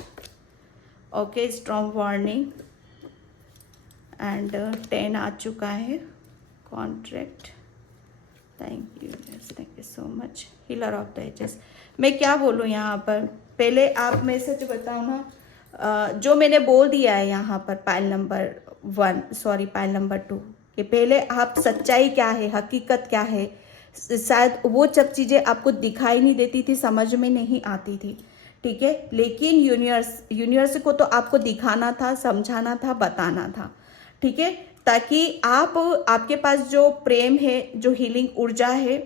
Okay, strong warning and 10 आ चुका है, contract. Thank you universe, thank you so much. Healer of the ages, मैं क्या बोलूँ यहाँ पर, पहले आप मैं सच बताऊँ ना, जो मैंने बोल दिया है यहाँ पर pile number 1, sorry pile number 2, कि पहले आप सच्चाई क्या है, हकीकत क्या है, शायद वो सब चीज़ें आपको दिखाई नहीं देती थी, समझ में नहीं आती थी, ठीक है। लेकिन यूनिवर्स को तो आपको दिखाना था, समझाना था, बताना था, ठीक है, ताकि आपके पास जो प्रेम है, जो हीलिंग ऊर्जा है,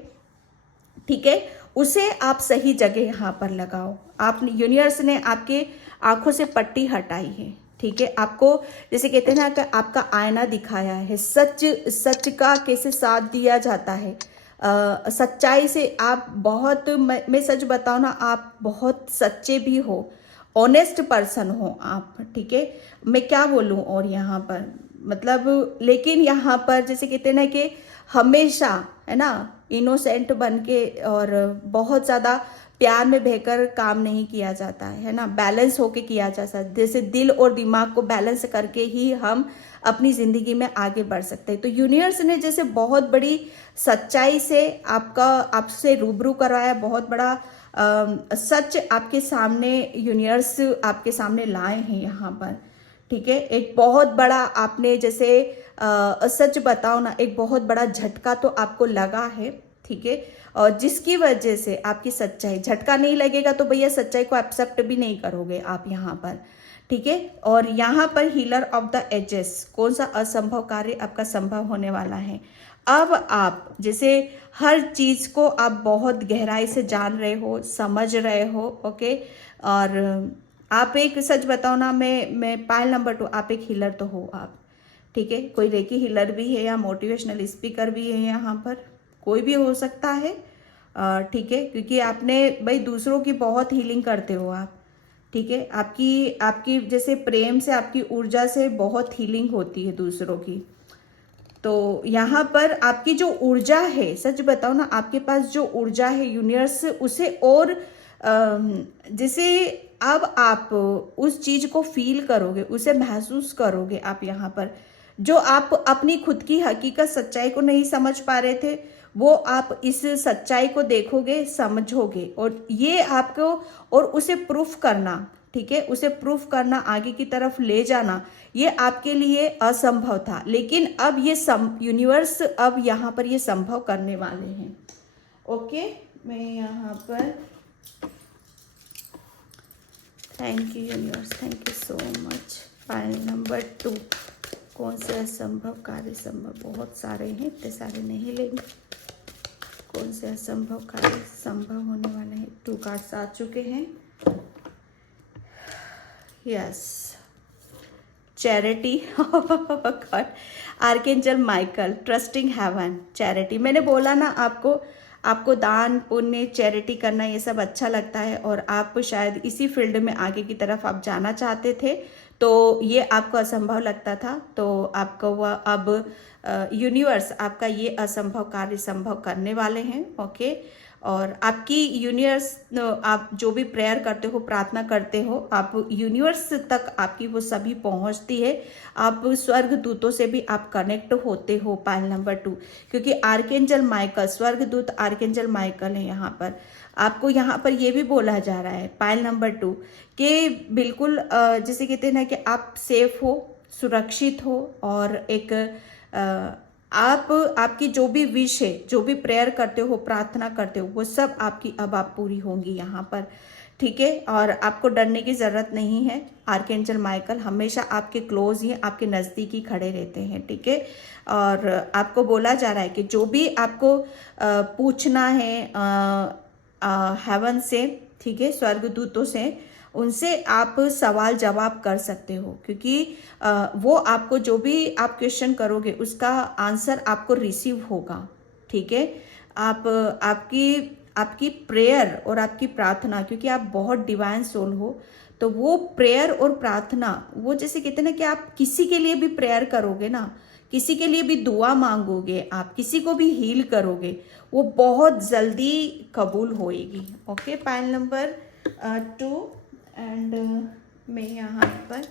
ठीक है, उसे आप सही जगह यहाँ पर लगाओ। आप यूनिवर्स ने आपके आंखों से पट्टी हटाई है, ठीक है, आपको जैसे कहते हैं ना कि आपका आईना दिखाया है, सच का कैसे साथ दिया जाता है, सच्चाई से आप बहुत, मैं सच बताऊँ ना, आप बहुत सच्चे भी हो, ऑनेस्ट पर्सन हो आप, ठीक है। मैं क्या बोलूँ और यहाँ पर मतलब, लेकिन यहाँ पर जैसे कहते हैं ना कि हमेशा है ना इनोसेंट बन के और बहुत ज़्यादा प्यार में बहकर काम नहीं किया जाता है ना, बैलेंस होके किया जाता है। जैसे दिल और दिमाग को बैलेंस करके ही हम अपनी ज़िंदगी में आगे बढ़ सकते हैं। तो यूनिवर्स ने जैसे बहुत बड़ी सच्चाई से आपसे रूबरू करवाया, बहुत बड़ा सच आपके सामने यूनिवर्स आपके सामने लाए हैं यहाँ पर, ठीक है। एक बहुत बड़ा आपने जैसे सच बताओ ना, एक बहुत बड़ा झटका तो आपको लगा है, ठीक है, और जिसकी वजह से आपकी सच्चाई, झटका नहीं लगेगा तो भैया सच्चाई को एक्सेप्ट भी नहीं करोगे आप यहाँ पर, ठीक है। और यहाँ पर हीलर ऑफ द एजेस, कौन सा असंभव कार्य आपका संभव होने वाला है। अब आप जैसे हर चीज को आप बहुत गहराई से जान रहे हो, समझ रहे हो, ओके। और आप एक सच बताओ ना, मैं पाइल नंबर 2, आप एक हीलर तो हो आप, ठीक है। कोई रेकी हीलर भी है या मोटिवेशनल स्पीकर भी है, यहाँ पर कोई भी हो सकता है, ठीक है, क्योंकि आपने भाई दूसरों की बहुत हीलिंग करते हो आप, ठीक है। आपकी जैसे प्रेम से, आपकी ऊर्जा से बहुत हीलिंग होती है दूसरों की। तो यहाँ पर आपकी जो ऊर्जा है, सच बताओ ना, आपके पास जो ऊर्जा है यूनिवर्स उसे और जैसे अब आप उस चीज को फील करोगे, उसे महसूस करोगे आप यहाँ पर, जो आप अपनी खुद की हकीकत सच्चाई को नहीं समझ पा रहे थे, वो आप इस सच्चाई को देखोगे, समझोगे, और ये आपको, और उसे प्रूफ करना, ठीक है, उसे प्रूफ करना, आगे की तरफ ले जाना, ये आपके लिए असंभव था, लेकिन अब ये यूनिवर्स अब यहाँ पर ये संभव करने वाले हैं। ओके, मैं यहाँ पर thank you universe, thank you so much. File number 2, कौन से असंभव कार्य संभव, बहुत सारे हैं, इतने सारे नहीं लेंगे। कौन से असंभव कार्य संभव होने वाले हैं। 2 कार्ड्स आ चुके हैं। Yes, charity, God, archangel Michael, trusting heaven, charity. मैंने बोला ना आपको दान पुण्य चैरिटी करना ये सब अच्छा लगता है, और आप शायद इसी फील्ड में आगे की तरफ आप जाना चाहते थे, तो ये आपको असंभव लगता था, तो आपको वह अब यूनिवर्स आपका ये असंभव कार्य संभव करने वाले हैं। ओके, और आपकी यूनिवर्स, आप जो भी प्रेयर करते हो, प्रार्थना करते हो, आप यूनिवर्स तक आपकी वो सभी पहुंचती है। आप स्वर्ग दूतों से भी आप कनेक्ट होते हो, पाइल नंबर 2, क्योंकि आर्कएंजल माइकल, स्वर्ग दूत आर्कएंजल माइकल है यहाँ पर। आपको यहाँ पर ये भी बोला जा रहा है पाइल नंबर 2 कि बिल्कुल जैसे कहते हैं ना कि आप सेफ हो, सुरक्षित हो, और एक आपकी जो भी विश है, जो भी प्रेयर करते हो, प्रार्थना करते हो, वो सब आपकी अब आप पूरी होंगी यहाँ पर, ठीक है। और आपको डरने की ज़रूरत नहीं है। आर्कएंजल माइकल हमेशा आपके क्लोज ही, आपके नज़दीक ही खड़े रहते हैं, ठीक है। और आपको बोला जा रहा है कि जो भी आपको पूछना है, हेवन से, ठीक है, स्वर्गदूतों से, उनसे आप सवाल जवाब कर सकते हो, क्योंकि वो आपको जो भी आप क्वेश्चन करोगे उसका आंसर आपको रिसीव होगा, ठीक है। आप आपकी आपकी प्रेयर और आपकी प्रार्थना, क्योंकि आप बहुत डिवाइन सोल हो, तो वो प्रेयर और प्रार्थना, वो जैसे कहते हैं ना कि आप किसी के लिए भी प्रेयर करोगे ना, किसी के लिए भी दुआ मांगोगे, आप किसी को भी हील करोगे, वो बहुत जल्दी कबूल होएगी। ओके, पाइल नंबर 2 एंड मैं यहाँ पर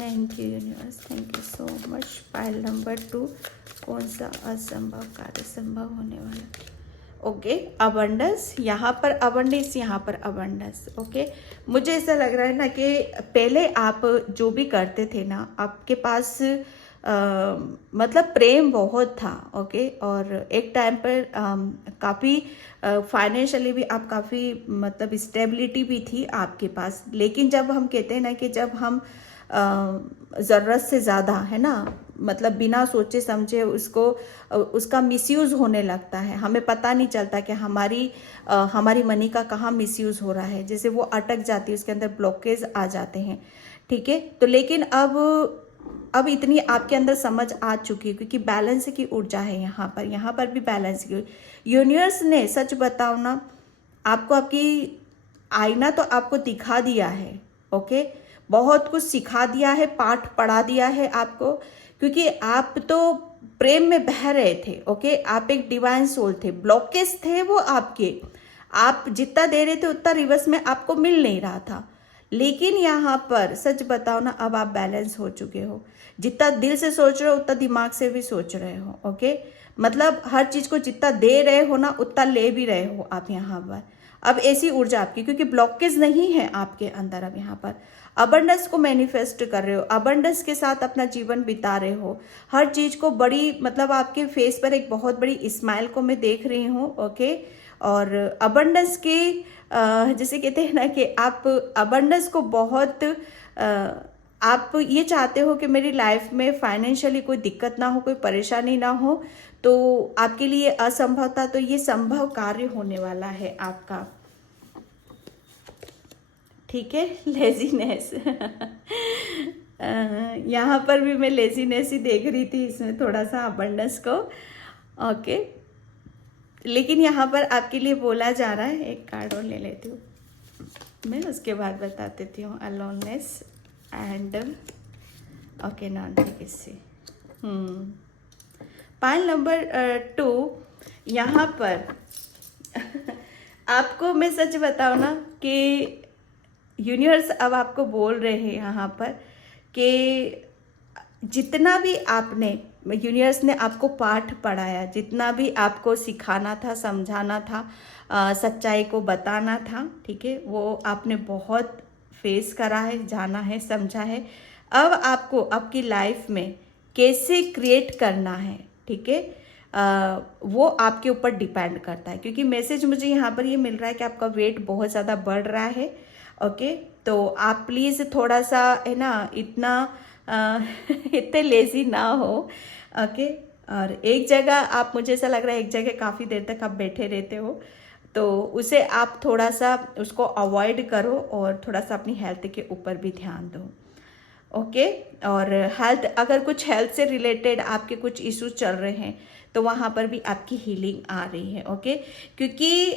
thank you universe, thank you so much. Pile number 2, कौन सा असंभव कार्य संभव होने वाला? ओके, अबंडेंस, यहाँ पर अबंडेंस, यहाँ पर अबंडेंस। ओके, मुझे ऐसा लग रहा है ना कि पहले आप जो भी करते थे ना, आपके पास मतलब प्रेम बहुत था। ओके, और एक टाइम पर काफ़ी फाइनेंशियली भी आप काफ़ी मतलब स्टेबिलिटी भी थी आपके पास, लेकिन जब हम कहते हैं ना कि जब हम ज़रूरत से ज़्यादा, है ना, मतलब बिना सोचे समझे उसको उसका मिसयूज़ होने लगता है, हमें पता नहीं चलता कि हमारी मनी का कहाँ मिसयूज़ हो रहा है, जैसे वो अटक जाती है, उसके अंदर ब्लॉकेज आ जाते हैं, ठीक है। तो लेकिन अब इतनी आपके अंदर समझ आ चुकी है, क्योंकि बैलेंस की ऊर्जा है यहाँ पर भी बैलेंस की। यूनिवर्स ने, सच बताओ ना, आपको आपकी आईना तो आपको दिखा दिया है। ओके, बहुत कुछ सिखा दिया है, पाठ पढ़ा दिया है आपको, क्योंकि आप तो प्रेम में बह रहे थे। ओके, आप एक डिवाइन सोल थे, ब्लॉकेज थे वो आपके, आप जितना दे रहे थे उतना रिवर्स में आपको मिल नहीं रहा था। लेकिन यहाँ पर सच बताओ ना, अब आप बैलेंस हो चुके हो, जितना दिल से सोच रहे हो उतना दिमाग से भी सोच रहे हो। ओके, मतलब हर चीज को जितना दे रहे हो ना उतना ले भी रहे हो आप यहाँ पर। अब ऐसी ऊर्जा आपकी, क्योंकि ब्लॉकेज नहीं है आपके अंदर, अब यहाँ पर अबंडेंस को मैनिफेस्ट कर रहे हो, अबंडेंस के साथ अपना जीवन बिता रहे हो, हर चीज को बड़ी, मतलब आपके फेस पर एक बहुत बड़ी स्माइल को मैं देख रही हूँ। ओके, और अबंडेंस के जैसे कहते हैं ना कि आप अबंडेंस को बहुत आप ये चाहते हो कि मेरी लाइफ में फाइनेंशियली कोई दिक्कत ना हो, कोई परेशानी ना हो, तो आपके लिए असंभव था, तो ये संभव कार्य होने वाला है आपका, ठीक है। लेजीनेस यहाँ पर भी मैं लेजीनेस ही देख रही थी, इसमें थोड़ा सा अबंडेंस को। ओके, लेकिन यहाँ पर आपके लिए बोला जा रहा है, एक कार्ड और ले लेती हूँ मैं, उसके बाद बता देती हूँ। Aloneness and okay, non legacy. Pile number 2, यहाँ पर आपको मैं सच बताऊँ ना कि यूनिवर्स अब आपको बोल रहे हैं यहाँ पर कि जितना भी आपने, यूनिवर्स ने आपको पाठ पढ़ाया, जितना भी आपको सिखाना था, समझाना था, सच्चाई को बताना था, ठीक है, वो आपने बहुत फेस करा है, जाना है, समझा है। अब आपको आपकी लाइफ में कैसे क्रिएट करना है, ठीक है, वो आपके ऊपर डिपेंड करता है, क्योंकि मैसेज मुझे यहाँ पर ये मिल रहा है कि आपका वेट बहुत ज़्यादा बढ़ रहा है। ओके, तो आप प्लीज़ थोड़ा सा, है ना, इतना इतने लेजी ना हो। ओके, और एक जगह आप, मुझे ऐसा लग रहा है एक जगह काफ़ी देर तक आप बैठे रहते हो, तो उसे आप थोड़ा सा उसको अवॉइड करो और थोड़ा सा अपनी हेल्थ के ऊपर भी ध्यान दो। ओके, और हेल्थ, अगर कुछ हेल्थ से रिलेटेड आपके कुछ इश्यूज चल रहे हैं तो वहाँ पर भी आपकी हीलिंग आ रही है। ओके, क्योंकि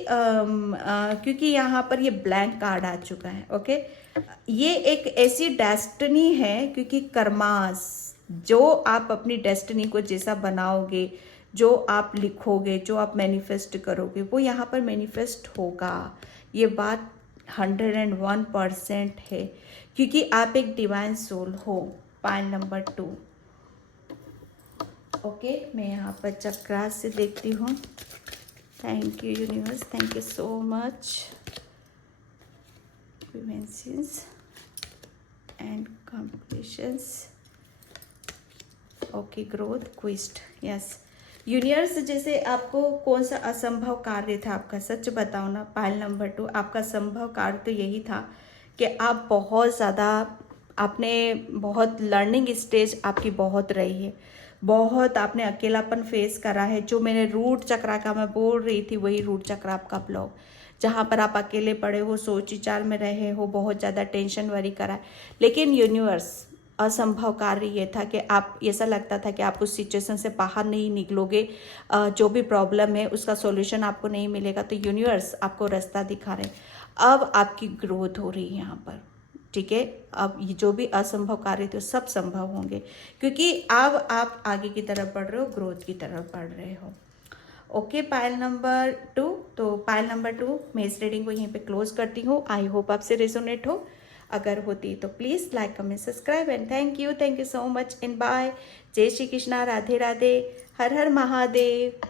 यहाँ पर ये ब्लैंक कार्ड आ चुका है। ओके, ये एक ऐसी डेस्टिनी है, क्योंकि कर्मास, जो आप अपनी डेस्टिनी को जैसा बनाओगे, जो आप लिखोगे, जो आप मैनिफेस्ट करोगे, वो यहाँ पर मैनिफेस्ट होगा। ये बात 101% है, क्योंकि आप एक डिवाइन सोल हो। Pile number 2। ओके, मैं यहाँ पर चक्रास से देखती हूँ। Thank you universe, thank you so much. Preventions and completions. Okay, growth, quest, yes. Universe, जैसे आपको कौन सा असंभव कार्य था आपका, सच बताओ ना। पाइल नंबर 2, आपका संभव कार्य तो यही था कि आप बहुत ज़्यादा, आपने बहुत लर्निंग स्टेज आपकी बहुत रही है, बहुत आपने अकेलापन फेस करा है। जो मैंने रूट चक्रा का मैं बोल रही थी वही रूट चक्र आपका ब्लॉक, जहाँ पर आप अकेले पड़े हो, सोच विचार में रहे हो, बहुत ज़्यादा टेंशन वरी करा है। लेकिन यूनिवर्स असंभव कार्य ये था कि आप, ऐसा लगता था कि आप उस सिचुएशन से बाहर नहीं निकलोगे, जो भी प्रॉब्लम है उसका सॉल्यूशन आपको नहीं मिलेगा, तो यूनिवर्स आपको रास्ता दिखा रहे हैं। अब आपकी ग्रोथ हो रही है यहाँ पर, ठीक है। अब ये जो भी असंभव कार्य थे सब संभव होंगे, क्योंकि अब आप आगे की तरफ बढ़ रहे हो, ग्रोथ की तरफ बढ़ रहे हो। Okay, pile number 2। तो पायल नंबर 2 मैं इस रीडिंग को यहीं पे क्लोज करती हूँ। आई होप आपसे रेजोनेट हो। अगर होती तो please like comment subscribe and thank you so much and bye. जय श्री कृष्णा, राधे राधे, हर हर महादेव।